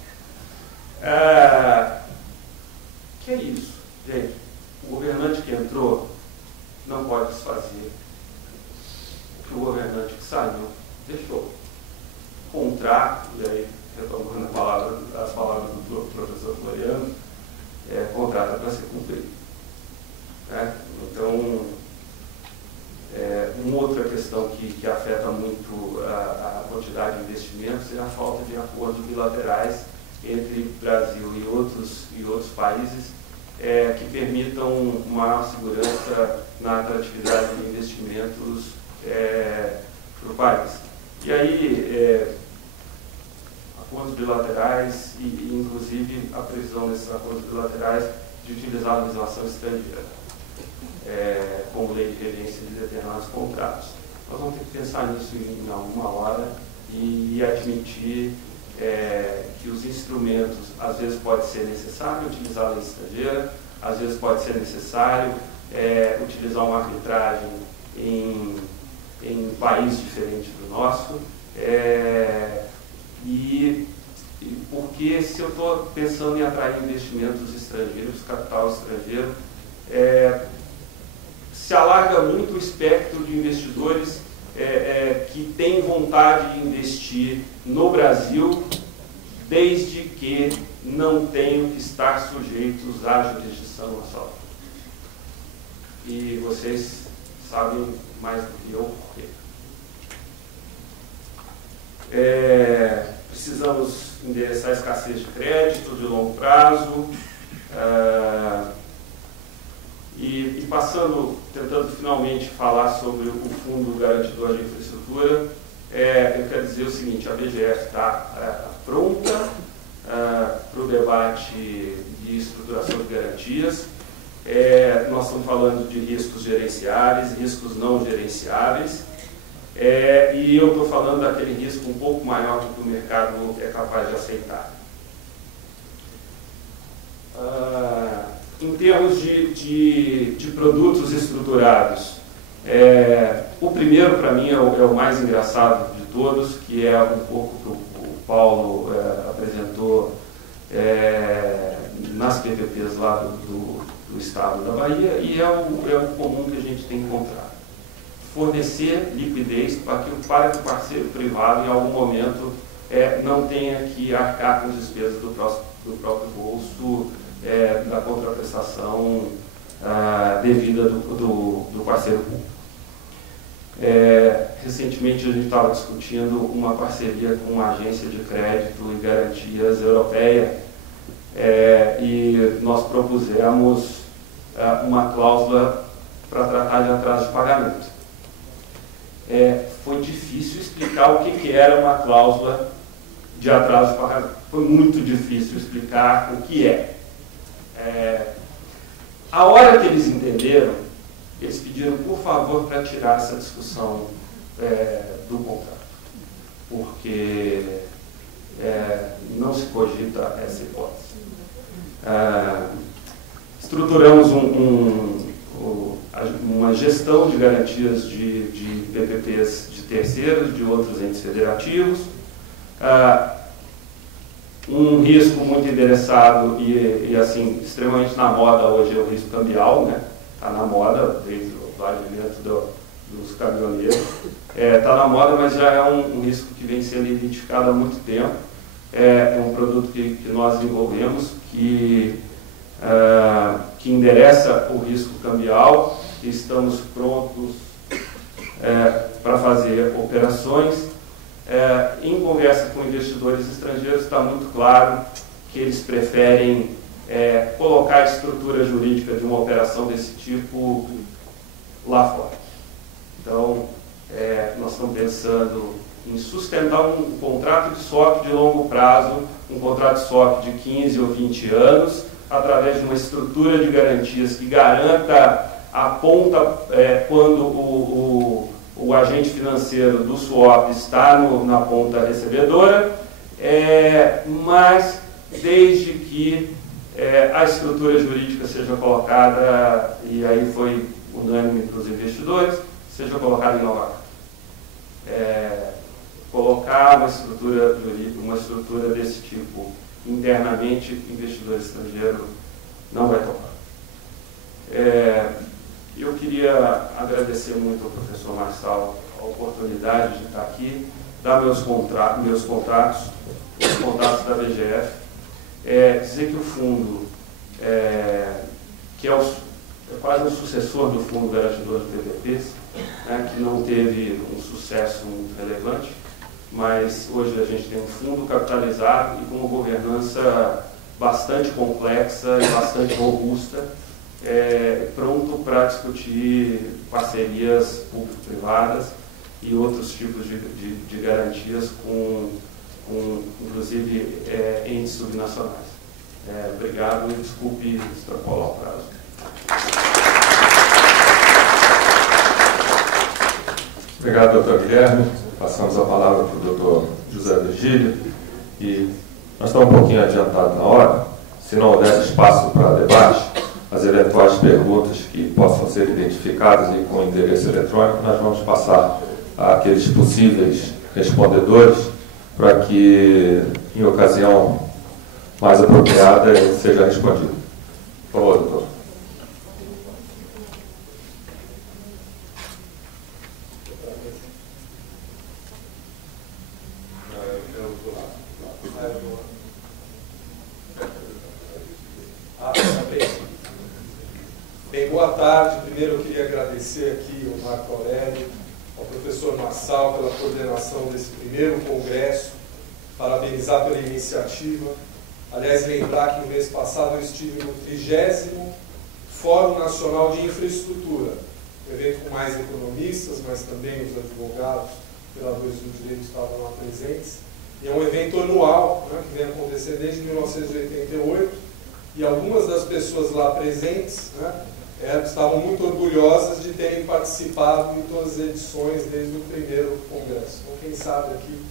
Que é isso, gente? O governante que entrou não pode desfazer o que o governante que saiu deixou. Contrato, e aí, retomando as palavras do professor Floriano, contrato para ser cumprido. Então, uma outra questão que afeta muito a quantidade de investimentos é a falta de acordos bilaterais entre Brasil e outros países que permitam maior segurança na atratividade de investimentos para o país. E aí, acordos bilaterais e, inclusive, a previsão desses acordos bilaterais de utilizar a legislação estrangeira como lei de regência de determinados contratos. Nós vamos ter que pensar nisso em alguma hora e admitir que os instrumentos, às vezes pode ser necessário utilizar a lei estrangeira, às vezes pode ser necessário utilizar uma arbitragem em país diferente do nosso, porque se eu estou pensando em atrair investimentos estrangeiros, capital estrangeiro, se alarga muito o espectro de investidores que têm vontade de investir no Brasil, desde que não tenham que estar sujeitos à jurisdição nacional. E vocês sabem mais do que eu por quê. Precisamos endereçar a escassez de crédito de longo prazo, e passando, tentando finalmente falar sobre o Fundo Garantidor de Infraestrutura, eu quero dizer o seguinte: a BGF está pronta para o debate de estruturação de garantias. Nós estamos falando de riscos gerenciáveis, riscos não gerenciáveis, e eu estou falando daquele risco um pouco maior do que o mercado é capaz de aceitar. Em termos de produtos estruturados, o primeiro para mim é o mais engraçado de todos, que é um pouco que o Paulo apresentou nas PPPs lá do estado da Bahia, e é o comum que a gente tem encontrado. Fornecer liquidez para que o parceiro privado, em algum momento, não tenha que arcar com as despesas do próprio bolso, da contraprestação devida do parceiro público. Recentemente a gente estava discutindo uma parceria com uma agência de crédito e garantias europeia, e nós propusemos uma cláusula para tratar de atraso de pagamento. Foi difícil explicar o que era uma cláusula de atraso de pagamento. Foi muito difícil explicar o que é. A hora que eles entenderam, eles pediram, por favor, para tirar essa discussão do contrato, porque não se cogita essa hipótese. Estruturamos uma gestão de garantias de PPPs de terceiros, de outros entes federativos. Um risco muito endereçado e assim, extremamente na moda hoje é o risco cambial, né? Está na moda, desde o advento dos caminhoneiros. Está na moda, mas já é um risco que vem sendo identificado há muito tempo. É um produto que nós desenvolvemos que endereça o risco cambial e estamos prontos para fazer operações. Em conversa com investidores estrangeiros, está muito claro que eles preferem colocar a estrutura jurídica de uma operação desse tipo lá fora. Então, nós estamos pensando em sustentar um contrato de swap de longo prazo, um contrato de swap de 15 ou 20 anos, através de uma estrutura de garantias que garanta a ponta quando o agente financeiro do swap está na ponta recebedora, mas desde que a estrutura jurídica seja colocada, e aí foi unânime para os investidores, seja colocada em Nova York. Colocar uma estrutura desse tipo internamente, investidor estrangeiro não vai topar. Eu queria agradecer muito ao professor Marçal a oportunidade de estar aqui, dar meus contatos, os contatos da BGF, dizer que o fundo, que é quase um sucessor do Fundo Garantidor de PPPs, que não teve um sucesso muito relevante, mas hoje a gente tem um fundo capitalizado e com uma governança bastante complexa e bastante robusta, pronto para discutir parcerias público-privadas e outros tipos de garantias com inclusive, entes subnacionais. Obrigado e desculpe extrapolar o prazo. Obrigado, doutor Guilherme. Passamos a palavra para o doutor José Virgílio. E nós estamos um pouquinho adiantados na hora. Se não houvesse espaço para debate, as eventuais perguntas que possam ser identificadas e com endereço eletrônico, nós vamos passar àqueles possíveis respondedores para que, em ocasião mais apropriada, seja respondido. Por favor, doutor. Bem, boa tarde. Primeiro eu queria agradecer aqui ao Marco Aurélio, ao professor Marçal pela coordenação desse primeiro congresso, parabenizar pela iniciativa. Aliás, lembrar que no mês passado eu estive no 30º Fórum Nacional de Infraestrutura, um evento com mais economistas, mas também os advogados, operadores do direito estavam lá presentes. E é um evento anual, que vem acontecendo desde 1988, e algumas das pessoas lá presentes estavam muito orgulhosas de terem participado em todas as edições desde o primeiro congresso. Então, quem sabe aqui,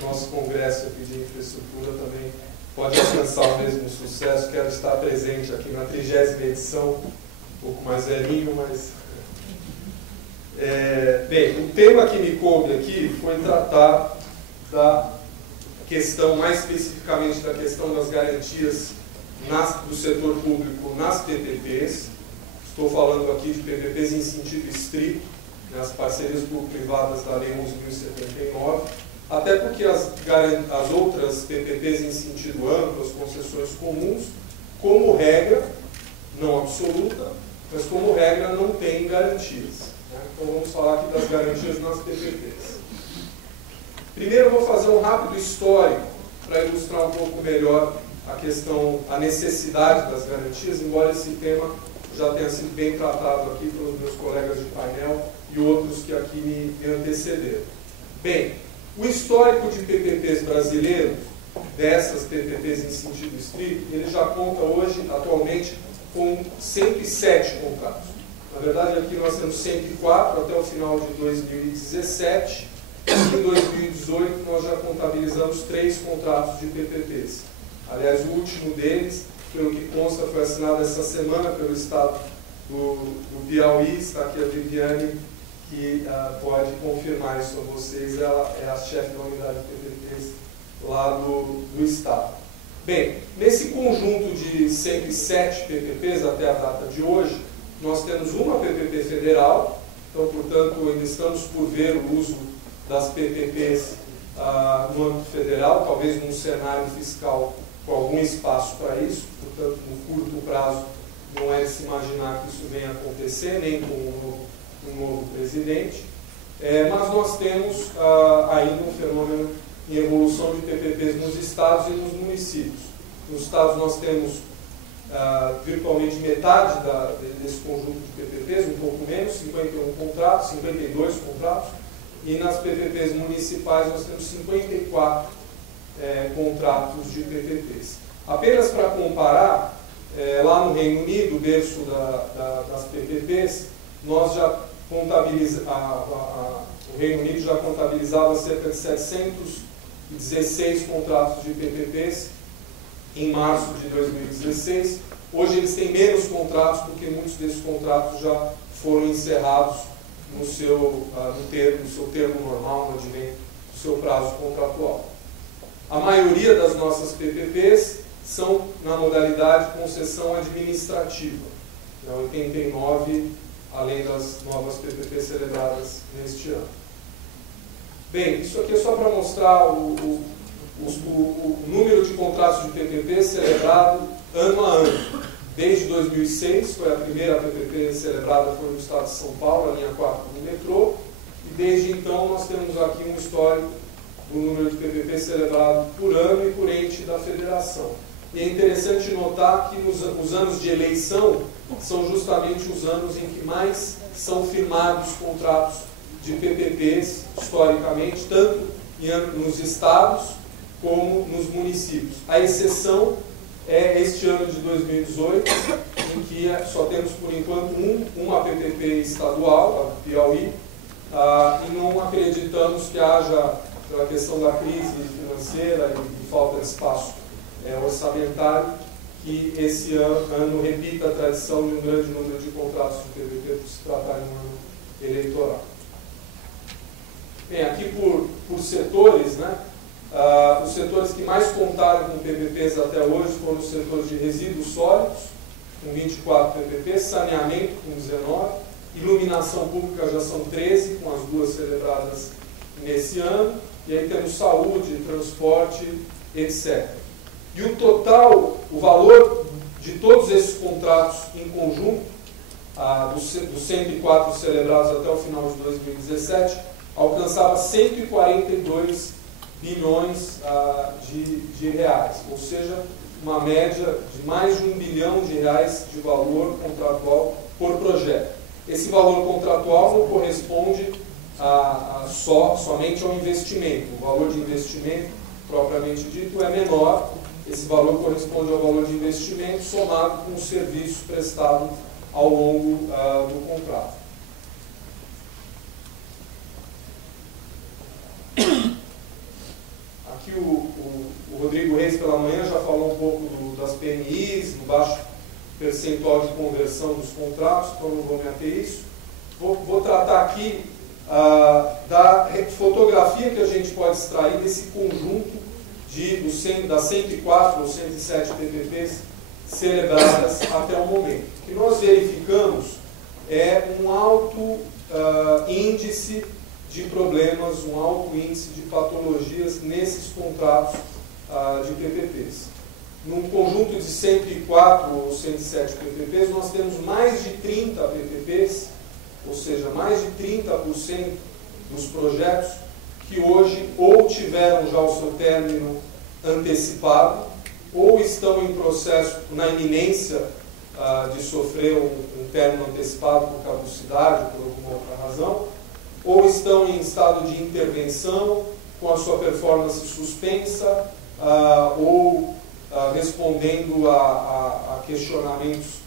nosso congresso aqui de infraestrutura também pode alcançar o mesmo sucesso. Quero estar presente aqui na 30ª edição, um pouco mais velhinho, mas... Bem, o tema que me coube aqui foi tratar da questão, mais especificamente da questão das garantias do setor público nas PPPs. Estou falando aqui de PPPs em sentido estrito, as parcerias público-privadas da Lei 11.079, até porque as outras PPPs em sentido amplo, as concessões comuns, como regra, não absoluta, mas como regra não têm garantias. Então vamos falar aqui das garantias nas PPPs. Primeiro eu vou fazer um rápido histórico para ilustrar um pouco melhor a necessidade das garantias, embora esse tema já tenha sido bem tratado aqui pelos meus colegas de painel e outros que aqui me antecederam. Bem, o histórico de PPPs brasileiros, dessas PPPs em sentido estrito, ele já conta hoje, atualmente, com 107 contratos. Na verdade, aqui nós temos 104 até o final de 2017, e em 2018 nós já contabilizamos 3 contratos de PPPs. Aliás, o último deles, pelo que consta, foi assinado essa semana pelo Estado do Piauí. Está aqui a Viviane, que pode confirmar isso a vocês. Ela é a chefe da unidade de PPPs lá do Estado. Bem, nesse conjunto de 107 PPPs até a data de hoje, nós temos uma PPP federal, então, portanto, ainda estamos por ver o uso das PPPs no âmbito federal, talvez num cenário fiscal com algum espaço para isso, portanto, no curto prazo, não é de se imaginar que isso venha a acontecer, nem com um novo presidente, mas nós temos ainda um fenômeno em evolução de PPPs nos estados e nos municípios. Nos estados nós temos virtualmente metade desse conjunto de PPPs, um pouco menos, 51 contratos, 52 contratos, e nas PPPs municipais nós temos 54 contratos de PPPs. Apenas para comparar, lá no Reino Unido, o berço das PPPs, nós já o Reino Unido já contabilizava cerca de 716 contratos de PPPs em março de 2016. Hoje eles têm menos contratos, porque muitos desses contratos já foram encerrados no seu termo normal, no advento do seu prazo contratual. A maioria das nossas PPPs são na modalidade concessão administrativa, 89, além das novas PPPs celebradas neste ano. Bem, isso aqui é só para mostrar o número de contratos de PPP celebrado ano a ano. Desde 2006, foi a primeira PPP celebrada, foi no estado de São Paulo, a linha 4 do metrô, e desde então nós temos aqui um histórico do número de PPP celebrado por ano e por ente da federação. E é interessante notar que os anos de eleição são justamente os anos em que mais são firmados contratos de PPPs, historicamente, tanto nos estados como nos municípios. A exceção é este ano de 2018, em que só temos, por enquanto, uma PPP estadual, a Piauí, e não acreditamos que haja, pela questão da crise financeira e falta de espaço orçamentário, que esse ano repita a tradição de um grande número de contratos de PPP por se tratar de um ano eleitoral. Bem, aqui por setores, né? Os setores que mais contaram com PPPs até hoje foram os setores de resíduos sólidos, com 24 PPPs, saneamento, com 19, iluminação pública já são 13, com as duas celebradas nesse ano, e aí temos saúde, transporte, etc. E o total, o valor de todos esses contratos em conjunto, dos 104 celebrados até o final de 2017, alcançava 142 bilhões de reais, ou seja, uma média de mais de R$1 bilhão de valor contratual por projeto. Esse valor contratual não corresponde somente ao investimento. O valor de investimento, propriamente dito, é menor. Esse valor corresponde ao valor de investimento somado com o serviço prestado ao longo do contrato. Aqui o Rodrigo Reis, pela manhã, já falou um pouco das PMIs, do baixo percentual de conversão dos contratos, então não vou me ater a isso. Vou tratar aqui da fotografia que a gente pode extrair desse conjunto das 104 ou 107 PPPs celebradas até o momento. O que nós verificamos é um alto índice de problemas, um alto índice de patologias nesses contratos de PPPs. Num conjunto de 104 ou 107 PPPs, nós temos mais de 30 PPPs, ou seja, mais de 30% dos projetos que hoje ou tiveram já o seu término antecipado, ou estão em processo, na iminência de sofrer um término antecipado por caducidade ou por alguma outra razão, ou estão em estado de intervenção, com a sua performance suspensa, ou respondendo a questionamentos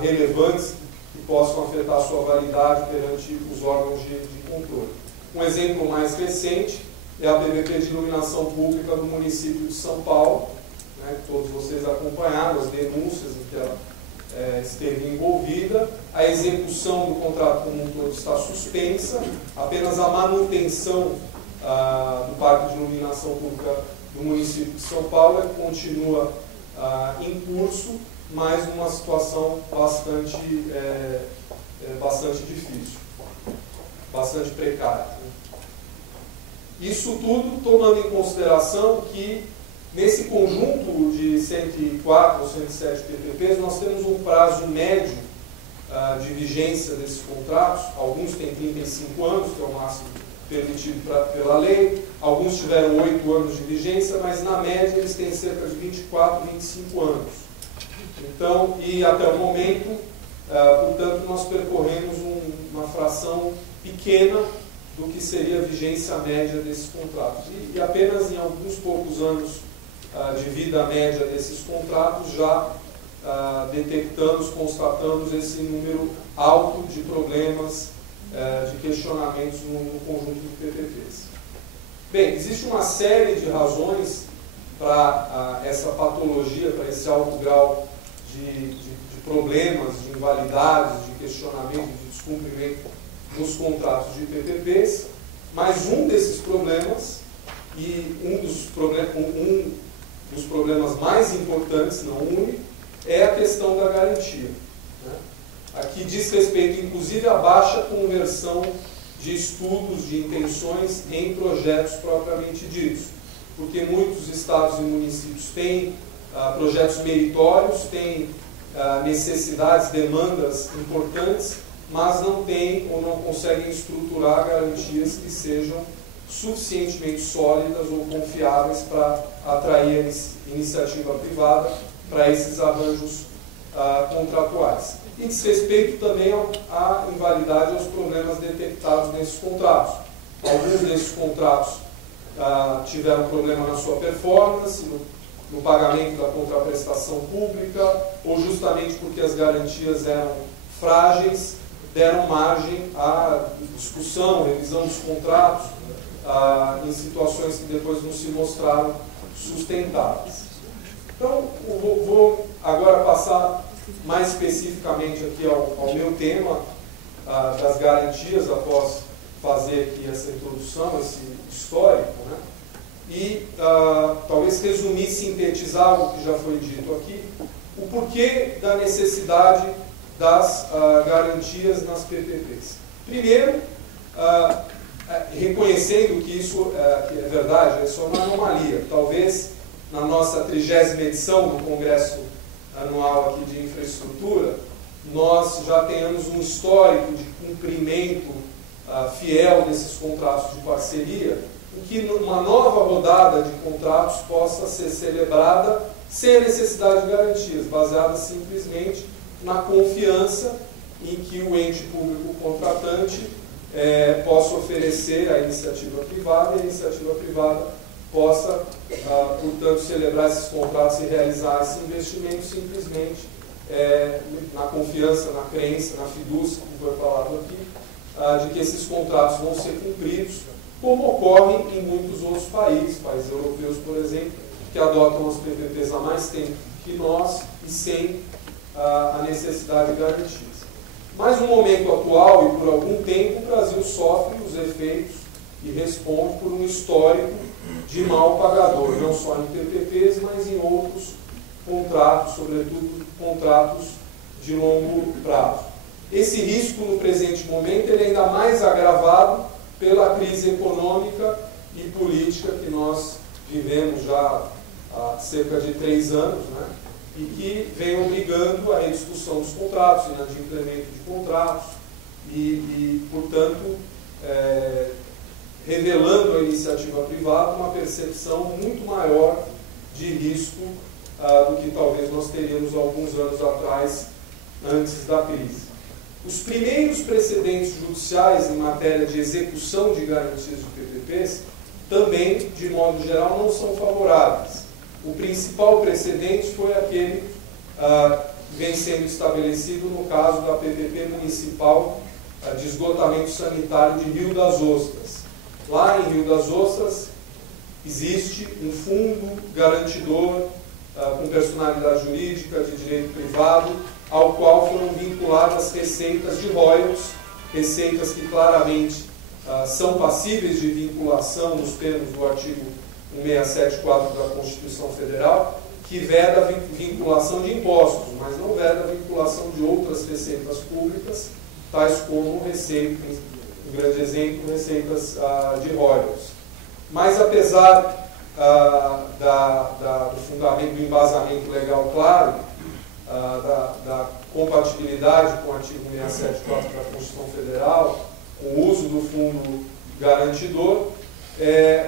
relevantes que possam afetar a sua validade perante os órgãos de controle. Um exemplo mais recente é a PPP de iluminação pública do município de São Paulo, né, que todos vocês acompanharam, as denúncias em que ela esteve envolvida. A execução do contrato como um todo está suspensa, apenas a manutenção do parque de iluminação pública do município de São Paulo é que continua em curso, mas numa situação bastante difícil, bastante precária. Isso tudo tomando em consideração que nesse conjunto de 104 ou 107 PPPs nós temos um prazo médio de vigência desses contratos. Alguns têm 35 anos, que é o máximo permitido pela lei, alguns tiveram 8 anos de vigência, mas na média eles têm cerca de 24, 25 anos. Então, e até o momento, portanto, nós percorremos uma fração pequena do que seria a vigência média desses contratos. E apenas em alguns poucos anos de vida média desses contratos já detectamos, constatamos esse número alto de problemas, de questionamentos no conjunto de PPPs. Bem, existe uma série de razões para essa patologia, para esse alto grau de problemas, de invalidades, de questionamento, de descumprimento nos contratos de PPPs, mas um desses problemas, e um dos problemas mais importantes, não único, é a questão da garantia. Aqui diz respeito, inclusive, à baixa conversão de estudos de intenções em projetos propriamente ditos, porque muitos estados e municípios têm projetos meritórios, têm necessidades, demandas importantes, mas não têm ou não conseguem estruturar garantias que sejam suficientemente sólidas ou confiáveis para atrair a iniciativa privada para esses arranjos contratuais. E diz respeito também à invalidade aos problemas detectados nesses contratos. Alguns desses contratos tiveram problema na sua performance, no pagamento da contraprestação pública, ou justamente porque as garantias eram frágeis, deram margem à discussão, revisão dos contratos, em situações que depois não se mostraram sustentáveis. Então, vou agora passar mais especificamente aqui ao meu tema das garantias, após fazer aqui essa introdução, esse histórico, né? E talvez resumir, sintetizar o que já foi dito aqui, o porquê da necessidade das garantias nas PPPs. Primeiro, reconhecendo que isso que é verdade, é só uma anomalia. Talvez na nossa 30ª edição do Congresso Anual aqui de Infraestrutura, nós já tenhamos um histórico de cumprimento fiel desses contratos de parceria, em que uma nova rodada de contratos possa ser celebrada sem a necessidade de garantias, baseada simplesmente na confiança em que o ente público contratante possa oferecer à iniciativa privada e a iniciativa privada possa, portanto, celebrar esses contratos e realizar esse investimento simplesmente na confiança, na crença, na fidúcia, como foi falado aqui, de que esses contratos vão ser cumpridos, como ocorre em muitos outros países europeus, por exemplo, que adotam as PPPs há mais tempo que nós e sem a necessidade de garantias. Mas no momento atual e por algum tempo, o Brasil sofre os efeitos e responde por um histórico de mal pagador, não só em PPPs, mas em outros contratos, sobretudo contratos de longo prazo. Esse risco, no presente momento, ele é ainda mais agravado pela crise econômica e política que nós vivemos já há cerca de 3 anos, né? E que vem obrigando a rediscussão dos contratos, inadimplemento de contratos e portanto, revelando à iniciativa privada uma percepção muito maior de risco do que talvez nós teríamos alguns anos atrás, antes da crise. Os primeiros precedentes judiciais em matéria de execução de garantias de PPPs também, de modo geral, não são favoráveis. O principal precedente foi aquele que vem sendo estabelecido no caso da PPP municipal de esgotamento sanitário de Rio das Ostras. Lá em Rio das Ostras existe um fundo garantidor com personalidade jurídica de direito privado, ao qual foram vinculadas receitas de royalties, receitas que claramente são passíveis de vinculação nos termos do artigo 167.4 da Constituição Federal, que veda a vinculação de impostos, mas não veda a vinculação de outras receitas públicas, tais como receitas, um grande exemplo, receitas de royalties. Mas, apesar do fundamento, do embasamento legal claro, da compatibilidade com o artigo 167.4 da Constituição Federal, com o uso do fundo garantidor,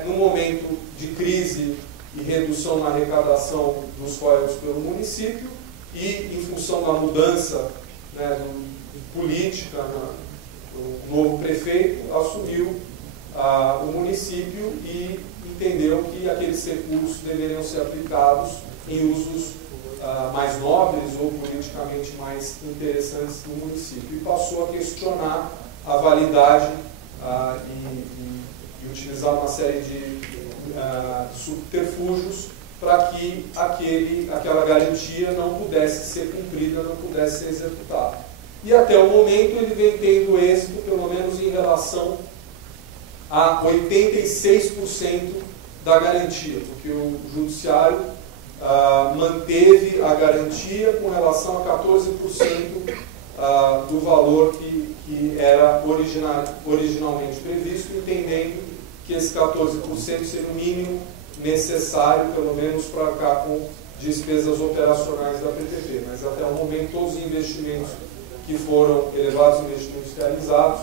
no momento de crise e redução na arrecadação dos royalties pelo município e em função da mudança, né, política, o novo prefeito assumiu o município e entendeu que aqueles recursos deveriam ser aplicados em usos mais nobres ou politicamente mais interessantes do município e passou a questionar a validade e utilizar uma série de subterfúgios para que aquela garantia não pudesse ser cumprida, não pudesse ser executada. E até o momento ele vem tendo êxito, pelo menos em relação a 86% da garantia, porque o judiciário manteve a garantia com relação a 14% do valor que era originalmente previsto, entendendo que esse 14% seria o mínimo necessário, pelo menos, para arcar com despesas operacionais da PPP. Mas até o momento, todos os investimentos que foram elevados, investimentos realizados,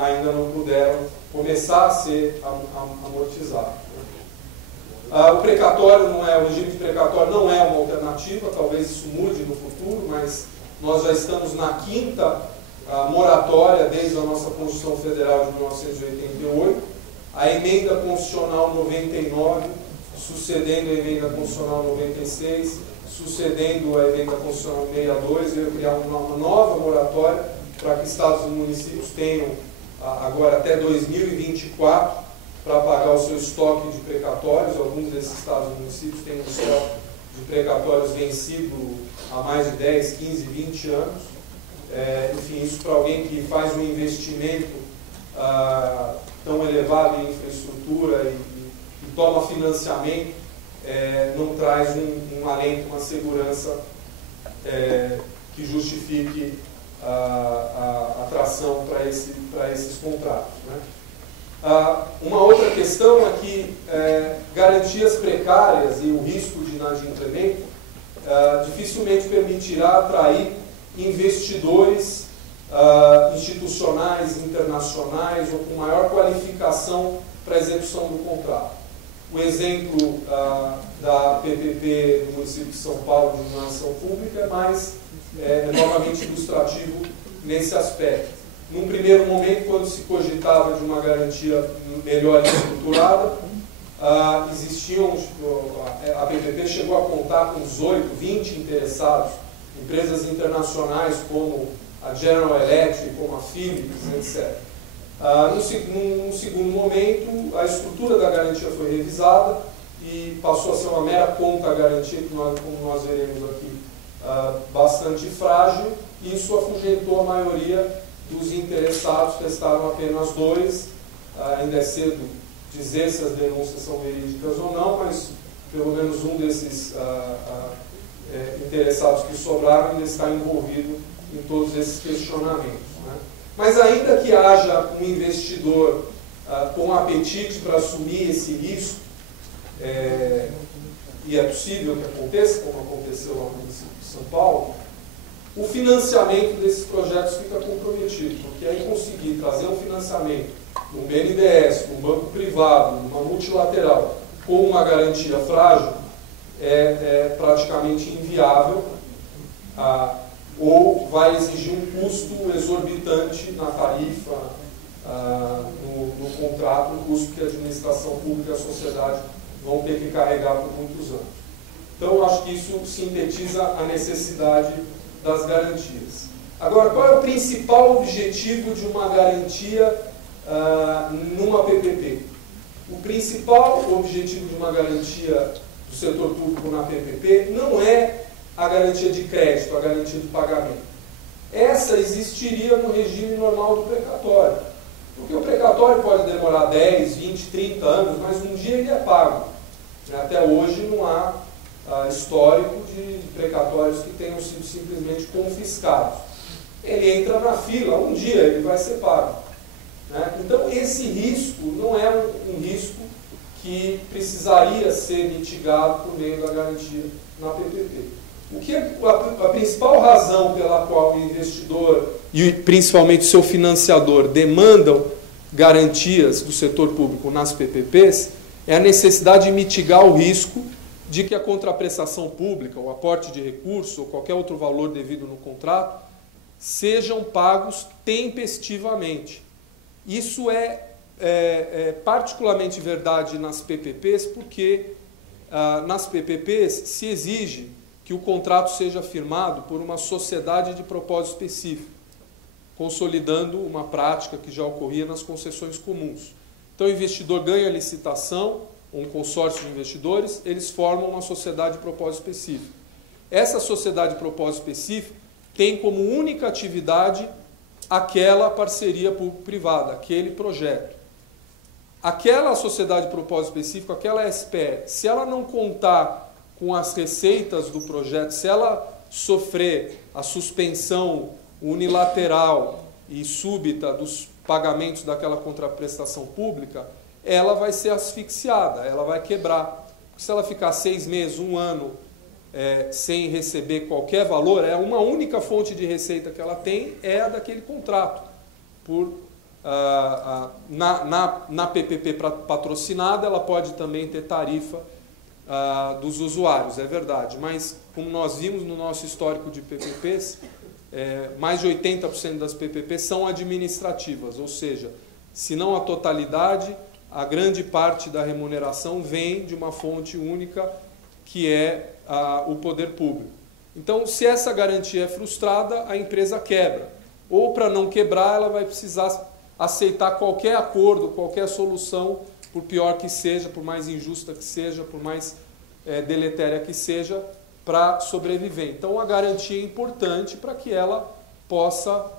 ainda não puderam começar a ser amortizados. O precatório o regime de precatório não é uma alternativa, talvez isso mude no futuro, mas nós já estamos na 5ª moratória desde a nossa Constituição Federal de 1988. A emenda constitucional 99, sucedendo a emenda constitucional 96, sucedendo a emenda constitucional 62, veio criar uma nova moratória para que estados e municípios tenham agora até 2024 para pagar o seu estoque de precatórios. Alguns desses estados e municípios têm um estoque de precatórios vencido há mais de 10, 15, 20 anos. Enfim, isso para alguém que faz um investimento tão elevado em infraestrutura e toma financiamento, não traz um alento, uma segurança que justifique a atração para esses contratos, né? Uma outra questão é que garantias precárias e o risco de inadimplemento dificilmente permitirá atrair investidores institucionais, internacionais ou com maior qualificação para a execução do contrato. O exemplo da PPP do município de São Paulo de iluminação pública é novamente ilustrativo nesse aspecto. Num primeiro momento, quando se cogitava de uma garantia melhor estruturada, a PPP chegou a contar com 18, 20 interessados, empresas internacionais como a General Electric, como a Philips, etc. Num segundo momento, a estrutura da garantia foi revisada e passou a ser uma mera conta-garantia, como nós veremos aqui, bastante frágil, e isso afugentou a maioria dos interessados. Testaram apenas 2, ainda é cedo dizer se as denúncias são verídicas ou não, mas pelo menos um desses interessados que sobraram ainda está envolvido em todos esses questionamentos, né? Mas ainda que haja um investidor com apetite para assumir esse risco, e é possível que aconteça, como aconteceu lá no município de São Paulo, o financiamento desses projetos fica comprometido, porque aí conseguir trazer um financiamento de um BNDES, de um banco privado, de uma multilateral, com uma garantia frágil, é praticamente inviável, ou vai exigir um custo exorbitante na tarifa, no contrato, um custo que a administração pública e a sociedade vão ter que carregar por muitos anos. Então, acho que isso sintetiza a necessidade das garantias. Agora, qual é o principal objetivo de uma garantia numa PPP? O principal objetivo de uma garantia do setor público na PPP não é a garantia de crédito, a garantia do pagamento. Essa existiria no regime normal do precatório. Porque o precatório pode demorar 10, 20, 30 anos, mas um dia ele é pago. Até hoje não há histórico de precatórios que tenham sido simplesmente confiscados. Ele entra na fila, um dia ele vai ser pago. Então esse risco não é um risco que precisaria ser mitigado por meio da garantia na PPP. O que a principal razão pela qual o investidor e principalmente o seu financiador demandam garantias do setor público nas PPPs é a necessidade de mitigar o risco de que a contraprestação pública, o aporte de recursos ou qualquer outro valor devido no contrato sejam pagos tempestivamente. Isso é particularmente verdade nas PPPs porque nas PPPs se exige que o contrato seja firmado por uma sociedade de propósito específico, consolidando uma prática que já ocorria nas concessões comuns. Então o investidor ganha a licitação, um consórcio de investidores, eles formam uma sociedade de propósito específico. Essa sociedade de propósito específico tem como única atividade aquela parceria público-privada, aquele projeto. Aquela sociedade de propósito específico, aquela SPE, se ela não contar com as receitas do projeto, se ela sofrer a suspensão unilateral e súbita dos pagamentos daquela contraprestação pública, ela vai ser asfixiada, ela vai quebrar. Se ela ficar 6 meses, 1 ano sem receber qualquer valor, uma única fonte de receita que ela tem é a daquele contrato. Na PPP patrocinada, ela pode também ter tarifa dos usuários, é verdade, mas como nós vimos no nosso histórico de PPPs, mais de 80% das PPPs são administrativas, ou seja, se não a totalidade, a grande parte da remuneração vem de uma fonte única que é o poder público. Então, se essa garantia é frustrada, a empresa quebra. Ou, para não quebrar, ela vai precisar aceitar qualquer acordo, qualquer solução, por pior que seja, por mais injusta que seja, por mais deletéria que seja, para sobreviver. Então, a garantia é importante para que ela possa,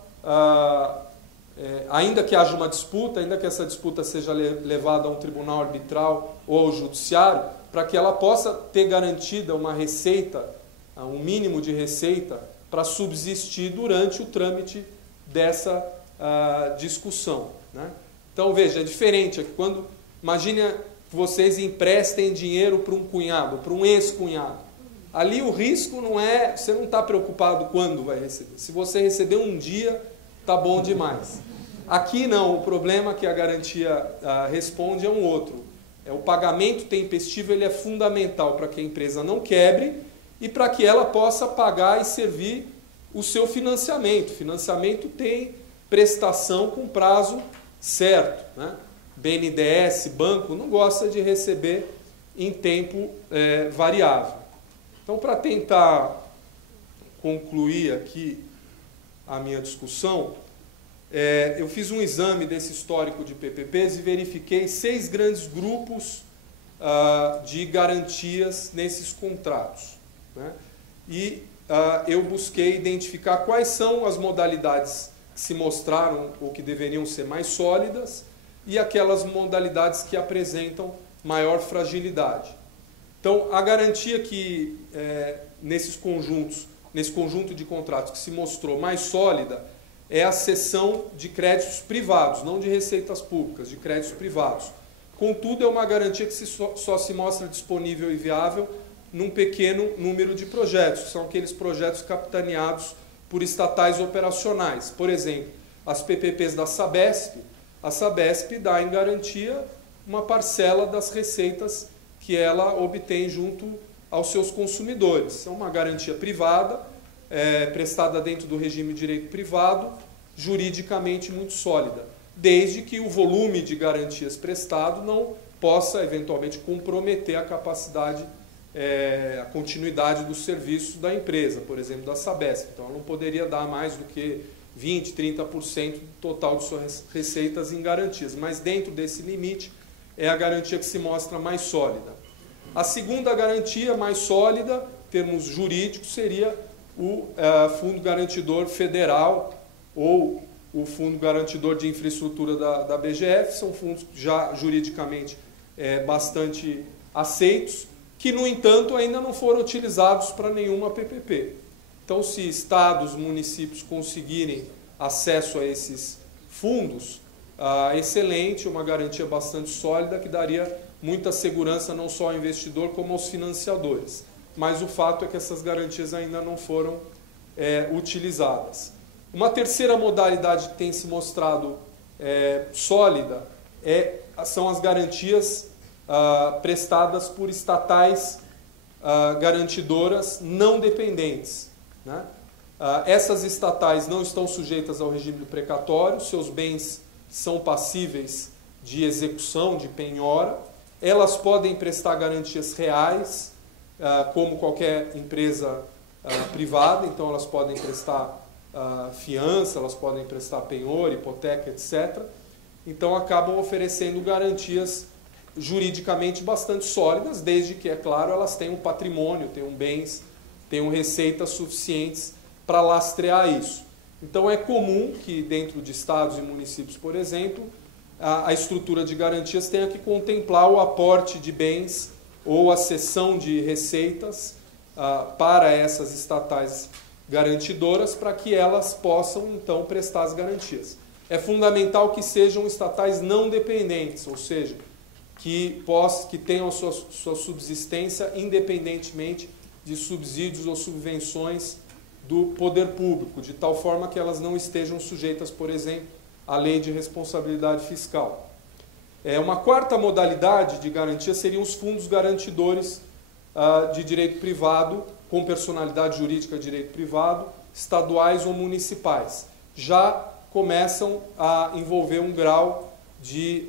ainda que haja uma disputa, ainda que essa disputa seja levada a um tribunal arbitral ou ao judiciário, para que ela possa ter garantida uma receita, um mínimo de receita, para subsistir durante o trâmite dessa discussão. Né? Então, veja, é diferente. Quando, imagine que vocês emprestem dinheiro para um cunhado, para um ex-cunhado. Ali o risco não é, você não está preocupado quando vai receber. Se você receber um dia, está bom demais. Aqui não, o problema que a garantia responde é um outro. O pagamento tempestivo, ele é fundamental para que a empresa não quebre e para que ela possa pagar e servir o seu financiamento. O financiamento tem prestação com prazo certo. Né? BNDES, banco, não gosta de receber em tempo variável. Então, para tentar concluir aqui a minha discussão, eu fiz um exame desse histórico de PPPs e verifiquei 6 grandes grupos de garantias nesses contratos. Né? E eu busquei identificar quais são as modalidades que se mostraram ou que deveriam ser mais sólidas e aquelas modalidades que apresentam maior fragilidade. Então, a garantia que nesse conjunto de contratos que se mostrou mais sólida é a cessão de créditos privados, não de receitas públicas, de créditos privados. Contudo, é uma garantia que só se mostra disponível e viável num pequeno número de projetos, que são aqueles projetos capitaneados por estatais operacionais. Por exemplo, as PPPs da Sabesp, a Sabesp dá em garantia uma parcela das receitas que ela obtém junto aos seus consumidores. É uma garantia privada, prestada dentro do regime de direito privado, juridicamente muito sólida, desde que o volume de garantias prestado não possa, eventualmente, comprometer a capacidade, a continuidade dos serviços da empresa, por exemplo, da Sabesp. Então, ela não poderia dar mais do que 20%, 30% do total de suas receitas em garantias, mas dentro desse limite é a garantia que se mostra mais sólida. A segunda garantia mais sólida, em termos jurídicos, seria o Fundo Garantidor Federal ou o Fundo Garantidor de Infraestrutura da BGF, são fundos já juridicamente bastante aceitos, que, no entanto, ainda não foram utilizados para nenhuma PPP. Então, se estados, municípios conseguirem acesso a esses fundos, excelente, uma garantia bastante sólida que daria muita segurança não só ao investidor como aos financiadores. Mas o fato é que essas garantias ainda não foram utilizadas. Uma terceira modalidade que tem se mostrado sólida são as garantias prestadas por estatais garantidoras não dependentes, né? Essas estatais não estão sujeitas ao regime do precatório, seus bens são passíveis de execução, de penhora, elas podem prestar garantias reais, como qualquer empresa privada, então elas podem prestar fiança, elas podem prestar penhor, hipoteca, etc. Então acabam oferecendo garantias juridicamente bastante sólidas, desde que, é claro, elas tenham patrimônio, tenham bens, tenham receitas suficientes para lastrear isso. Então é comum que dentro de estados e municípios, por exemplo, a estrutura de garantias tenha que contemplar o aporte de bens ou a cessão de receitas para essas estatais garantidoras, para que elas possam, então, prestar as garantias. É fundamental que sejam estatais não dependentes, ou seja, que tenham sua subsistência independentemente de subsídios ou subvenções do poder público, de tal forma que elas não estejam sujeitas, por exemplo, à lei de responsabilidade fiscal. Uma quarta modalidade de garantia seriam os fundos garantidores de direito privado, com personalidade jurídica de direito privado, estaduais ou municipais. Já começam a envolver um grau de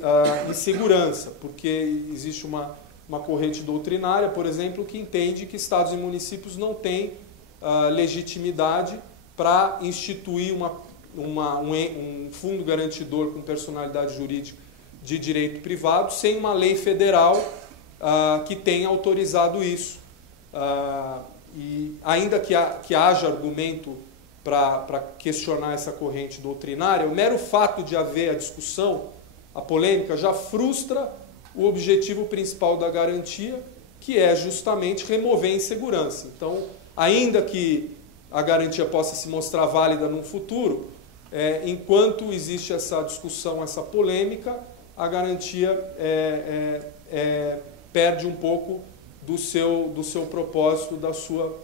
insegurança, porque existe uma corrente doutrinária, por exemplo, que entende que estados e municípios não têm legitimidade para instituir um fundo garantidor com personalidade jurídica de direito privado sem uma lei federal que tenha autorizado isso. E ainda que haja argumento para questionar essa corrente doutrinária, o mero fato de haver a discussão, a polêmica, já frustra o objetivo principal da garantia, que é justamente remover a insegurança. Então, ainda que a garantia possa se mostrar válida no futuro, enquanto existe essa discussão, essa polêmica, a garantia perde um pouco do seu propósito, da sua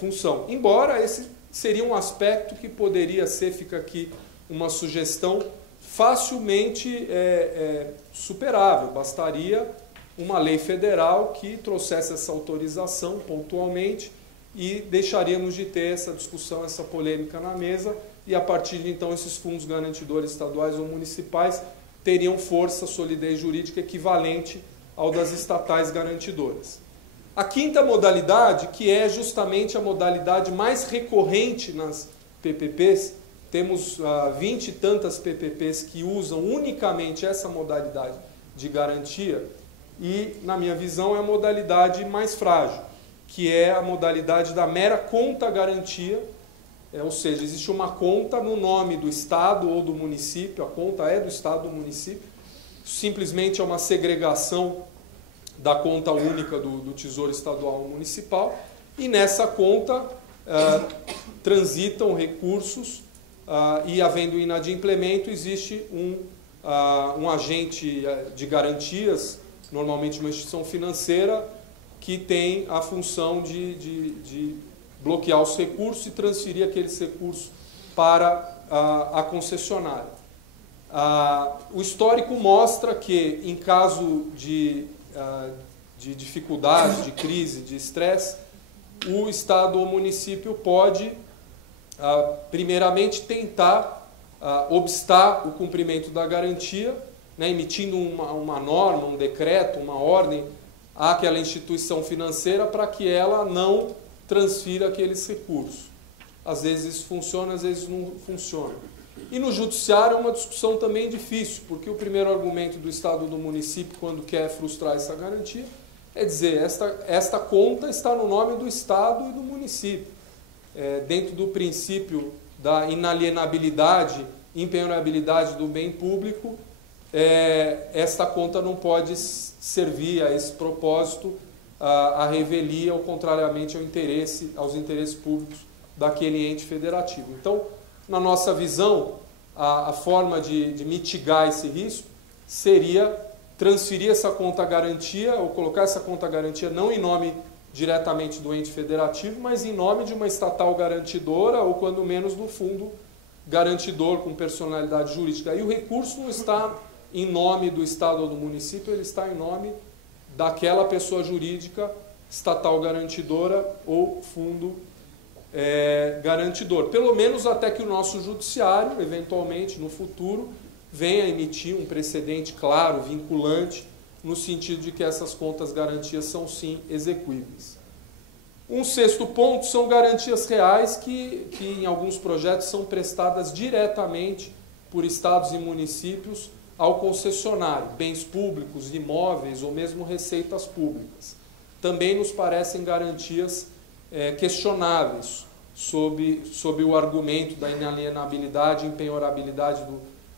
função. Embora esse seria um aspecto que poderia ser, fica aqui uma sugestão, facilmente superável. Bastaria uma lei federal que trouxesse essa autorização pontualmente e deixaríamos de ter essa discussão, essa polêmica na mesa, e a partir de então esses fundos garantidores estaduais ou municipais teriam força, solidez jurídica equivalente ao das estatais garantidoras. A quinta modalidade, que é justamente a modalidade mais recorrente nas PPPs, temos 20 e tantas PPPs que usam unicamente essa modalidade de garantia, e, na minha visão, é a modalidade mais frágil, que é a modalidade da mera conta-garantia, ou seja, existe uma conta no nome do Estado ou do município, a conta é do Estado ou do município, simplesmente é uma segregação da conta única do Tesouro Estadual ou Municipal, e nessa conta transitam recursos e, havendo inadimplemento, existe um agente de garantias, normalmente uma instituição financeira, que tem a função de bloquear os recursos e transferir aqueles recursos para a concessionária. O histórico mostra que, em caso de dificuldade, de crise, de estresse, o Estado ou município pode, primeiramente, tentar obstar o cumprimento da garantia, né, emitindo uma norma, um decreto, uma ordem àquela instituição financeira para que ela não transfira aqueles recursos. Às vezes isso funciona, às vezes não funciona. E no judiciário é uma discussão também difícil, porque o primeiro argumento do Estado ou do município, quando quer frustrar essa garantia, é dizer, esta conta está no nome do Estado e do município. Dentro do princípio da inalienabilidade impenhorabilidade do bem público, esta conta não pode servir a esse propósito, a revelia, ou contrariamente aos interesses públicos daquele ente federativo. Então, na nossa visão, a forma de mitigar esse risco seria transferir essa conta garantia, ou colocar essa conta garantia não em nome diretamente do ente federativo, mas em nome de uma estatal garantidora, ou quando menos do fundo garantidor com personalidade jurídica. E o recurso não está em nome do Estado ou do município, ele está em nome daquela pessoa jurídica, estatal garantidora ou fundo garantidor. Pelo menos até que o nosso judiciário, eventualmente, no futuro, venha emitir um precedente claro, vinculante, no sentido de que essas contas garantias são, sim, execuíveis. Um sexto ponto são garantias reais que em alguns projetos são prestadas diretamente por estados e municípios ao concessionário, bens públicos, imóveis ou mesmo receitas públicas. Também nos parecem garantias questionáveis sob o argumento da inalienabilidade e empenhorabilidade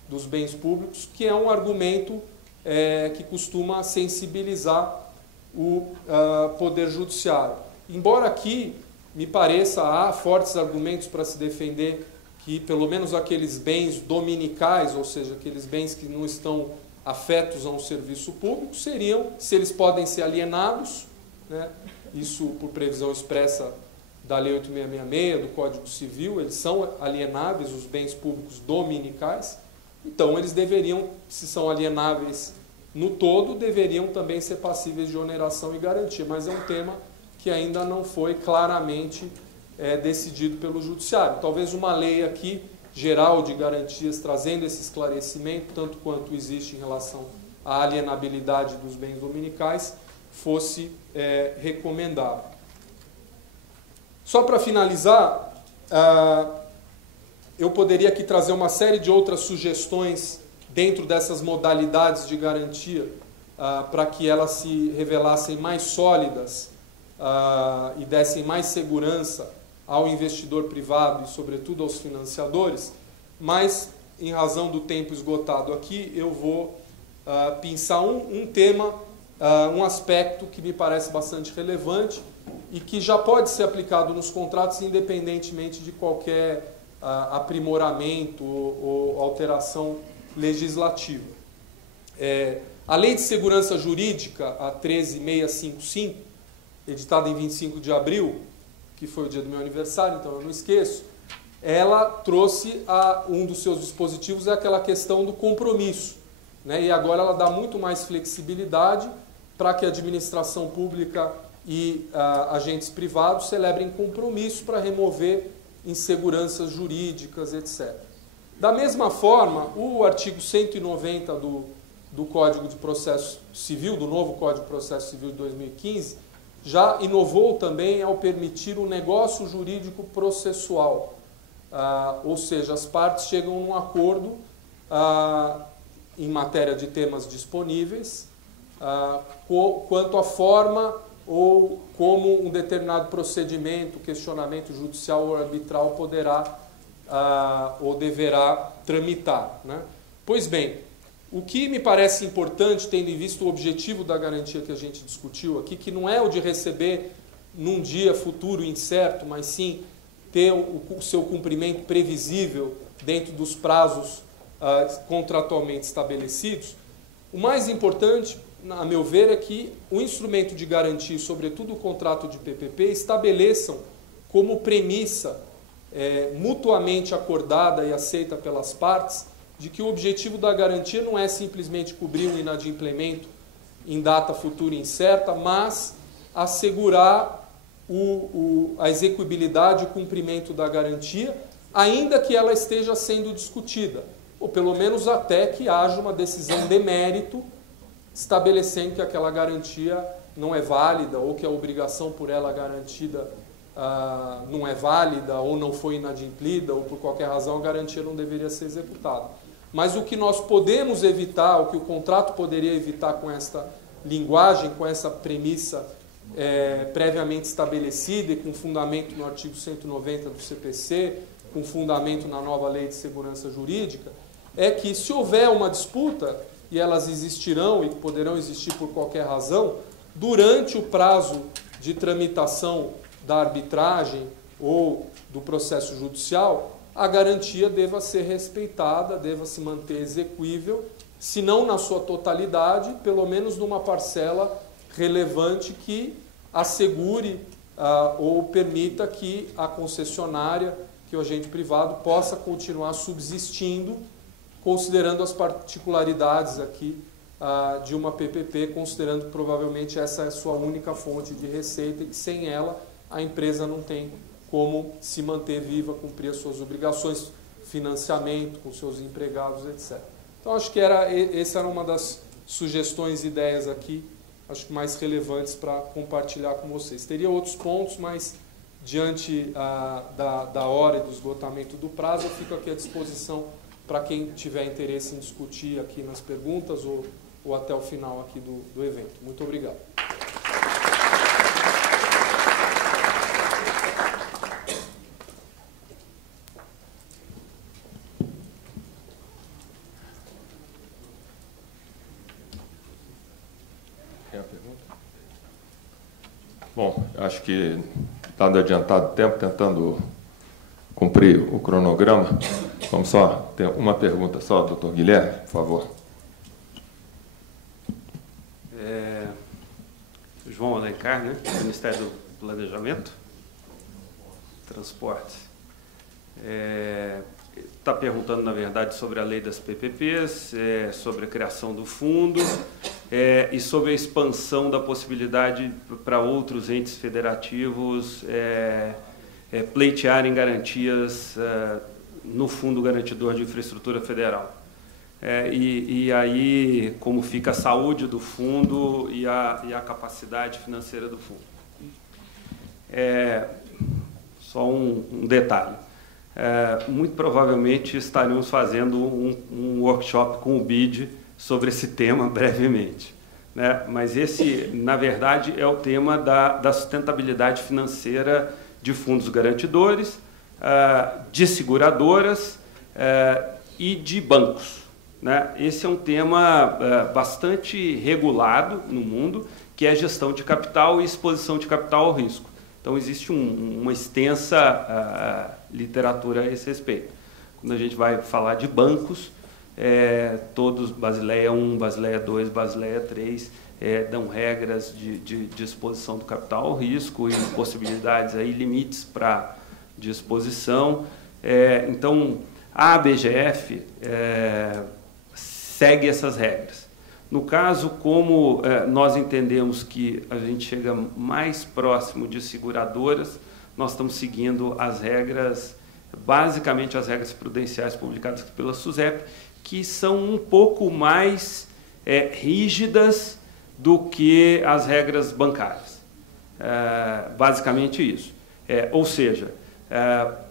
dos bens públicos, que é um argumento que costuma sensibilizar o Poder Judiciário. Embora aqui, me pareça, há fortes argumentos para se defender que pelo menos aqueles bens dominicais, ou seja, aqueles bens que não estão afetos a um serviço público, seriam, se eles podem ser alienados, né, isso por previsão expressa da Lei 8666, do Código Civil, eles são alienáveis, os bens públicos dominicais, então eles deveriam, se são alienáveis no todo, deveriam também ser passíveis de oneração e garantia, mas é um tema que ainda não foi claramente decidido pelo Judiciário. Talvez uma lei aqui, geral de garantias, trazendo esse esclarecimento, tanto quanto existe em relação à alienabilidade dos bens dominicais, fosse recomendável. Só para finalizar, eu poderia aqui trazer uma série de outras sugestões dentro dessas modalidades de garantia, para que elas se revelassem mais sólidas e dessem mais segurança ao investidor privado e, sobretudo, aos financiadores, mas, em razão do tempo esgotado aqui, eu vou pensar um tema, um aspecto que me parece bastante relevante e que já pode ser aplicado nos contratos independentemente de qualquer aprimoramento ou alteração legislativa. A Lei de Segurança Jurídica, a 13655, editada em 25 de abril, que foi o dia do meu aniversário, então eu não esqueço, ela trouxe um dos seus dispositivos, aquela questão do compromisso, né? E agora ela dá muito mais flexibilidade para que a administração pública e agentes privados celebrem compromisso para remover inseguranças jurídicas, etc. Da mesma forma, o artigo 190 do Código de Processo Civil, do novo Código de Processo Civil de 2015, já inovou também ao permitir o negócio jurídico processual, ou seja, as partes chegam num acordo em matéria de temas disponíveis, quanto à forma ou como um determinado procedimento, questionamento judicial ou arbitral poderá ou deverá tramitar, né? Pois bem, o que me parece importante, tendo em vista o objetivo da garantia que a gente discutiu aqui, que não é o de receber num dia futuro incerto, mas sim ter o seu cumprimento previsível dentro dos prazos contratualmente estabelecidos, o mais importante, a meu ver, é que o instrumento de garantia, sobretudo o contrato de PPP, estabeleçam como premissa mutuamente acordada e aceita pelas partes, de que o objetivo da garantia não é simplesmente cobrir um inadimplemento em data futura incerta, mas assegurar a execuibilidade e o cumprimento da garantia, ainda que ela esteja sendo discutida, ou pelo menos até que haja uma decisão de mérito estabelecendo que aquela garantia não é válida ou que a obrigação por ela garantida não é válida ou não foi inadimplida ou por qualquer razão a garantia não deveria ser executada. Mas o que nós podemos evitar, o que o contrato poderia evitar com esta linguagem, com essa premissa previamente estabelecida e com fundamento no artigo 190 do CPC, com fundamento na nova Lei de Segurança Jurídica, é que se houver uma disputa, e elas existirão e poderão existir por qualquer razão, durante o prazo de tramitação da arbitragem ou do processo judicial, a garantia deva ser respeitada, deva se manter exequível, se não na sua totalidade, pelo menos numa parcela relevante que assegure ou permita que a concessionária, que o agente privado possa continuar subsistindo, considerando as particularidades aqui de uma PPP, considerando que provavelmente essa é a sua única fonte de receita e que sem ela a empresa não tem como se manter viva, cumprir as suas obrigações, financiamento com seus empregados, etc. Então acho que essa era uma das sugestões e ideias aqui, acho que mais relevantes para compartilhar com vocês. Teria outros pontos, mas diante da hora e do esgotamento do prazo, eu fico aqui à disposição para quem tiver interesse em discutir aqui nas perguntas ou até o final aqui do evento. Muito obrigado. Tem a pergunta? Bom, acho que, dado adiantado tempo, tentando cumprir o cronograma, vamos só ter uma pergunta só, doutor Guilherme, por favor. João Alencar, né? Ministério do Planejamento, Transportes. Está perguntando, na verdade, sobre a lei das PPPs, sobre a criação do fundo e sobre a expansão da possibilidade para outros entes federativos pleitearem garantias no Fundo Garantidor de Infraestrutura Federal. E aí, como fica a saúde do fundo e a capacidade financeira do fundo. Só um detalhe. Muito provavelmente estaremos fazendo um workshop com o BID sobre esse tema brevemente, né? Mas esse, na verdade, é o tema da sustentabilidade financeira de fundos garantidores, de seguradoras e de bancos, né? Esse é um tema bastante regulado no mundo, que é a gestão de capital e exposição de capital ao risco. Então, existe uma extensa literatura a esse respeito. Quando a gente vai falar de bancos, todos, Basileia 1, Basileia 2, Basileia 3, dão regras de exposição do capital ao risco e possibilidades, aí, limites de exposição. Então, a ABGF segue essas regras. No caso, como nós entendemos que a gente chega mais próximo de seguradoras, nós estamos seguindo as regras, basicamente as regras prudenciais publicadas pela SUSEP, que são um pouco mais rígidas do que as regras bancárias. Basicamente isso. Ou seja,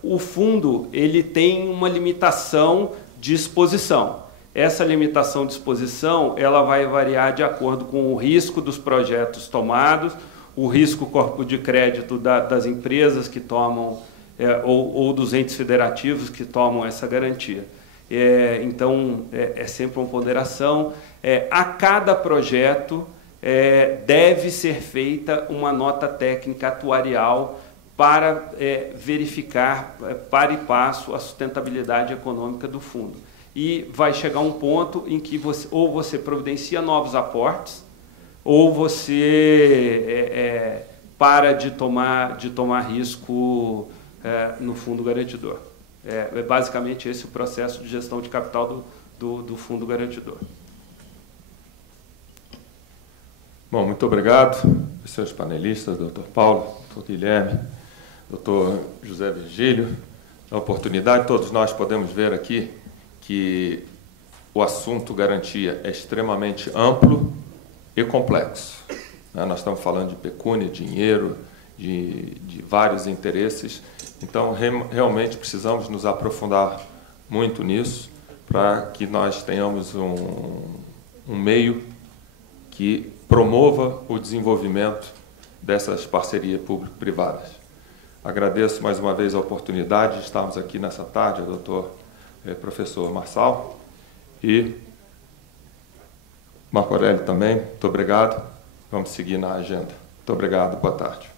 o fundo ele tem uma limitação de exposição. Essa limitação de exposição ela vai variar de acordo com o risco dos projetos tomados, o risco corpo de crédito das empresas que tomam, ou dos entes federativos que tomam essa garantia. Então, é sempre uma ponderação. A cada projeto deve ser feita uma nota técnica atuarial para verificar, para e passo, a sustentabilidade econômica do fundo. E vai chegar um ponto em que ou você providencia novos aportes, ou você para de tomar risco no fundo garantidor. Basicamente esse é o processo de gestão de capital do fundo garantidor. Bom, muito obrigado, senhores panelistas, doutor Paulo, doutor Guilherme, doutor José Virgílio. A oportunidade, todos nós podemos ver aqui que o assunto garantia é extremamente amplo e complexo. Nós estamos falando de pecúnia, dinheiro, de vários interesses. Então, realmente precisamos nos aprofundar muito nisso para que nós tenhamos um meio que promova o desenvolvimento dessas parcerias público-privadas. Agradeço mais uma vez a oportunidade de estarmos aqui nessa tarde, ao doutor professor Marçal e Marco Aurélio também. Muito obrigado. Vamos seguir na agenda. Muito obrigado. Boa tarde.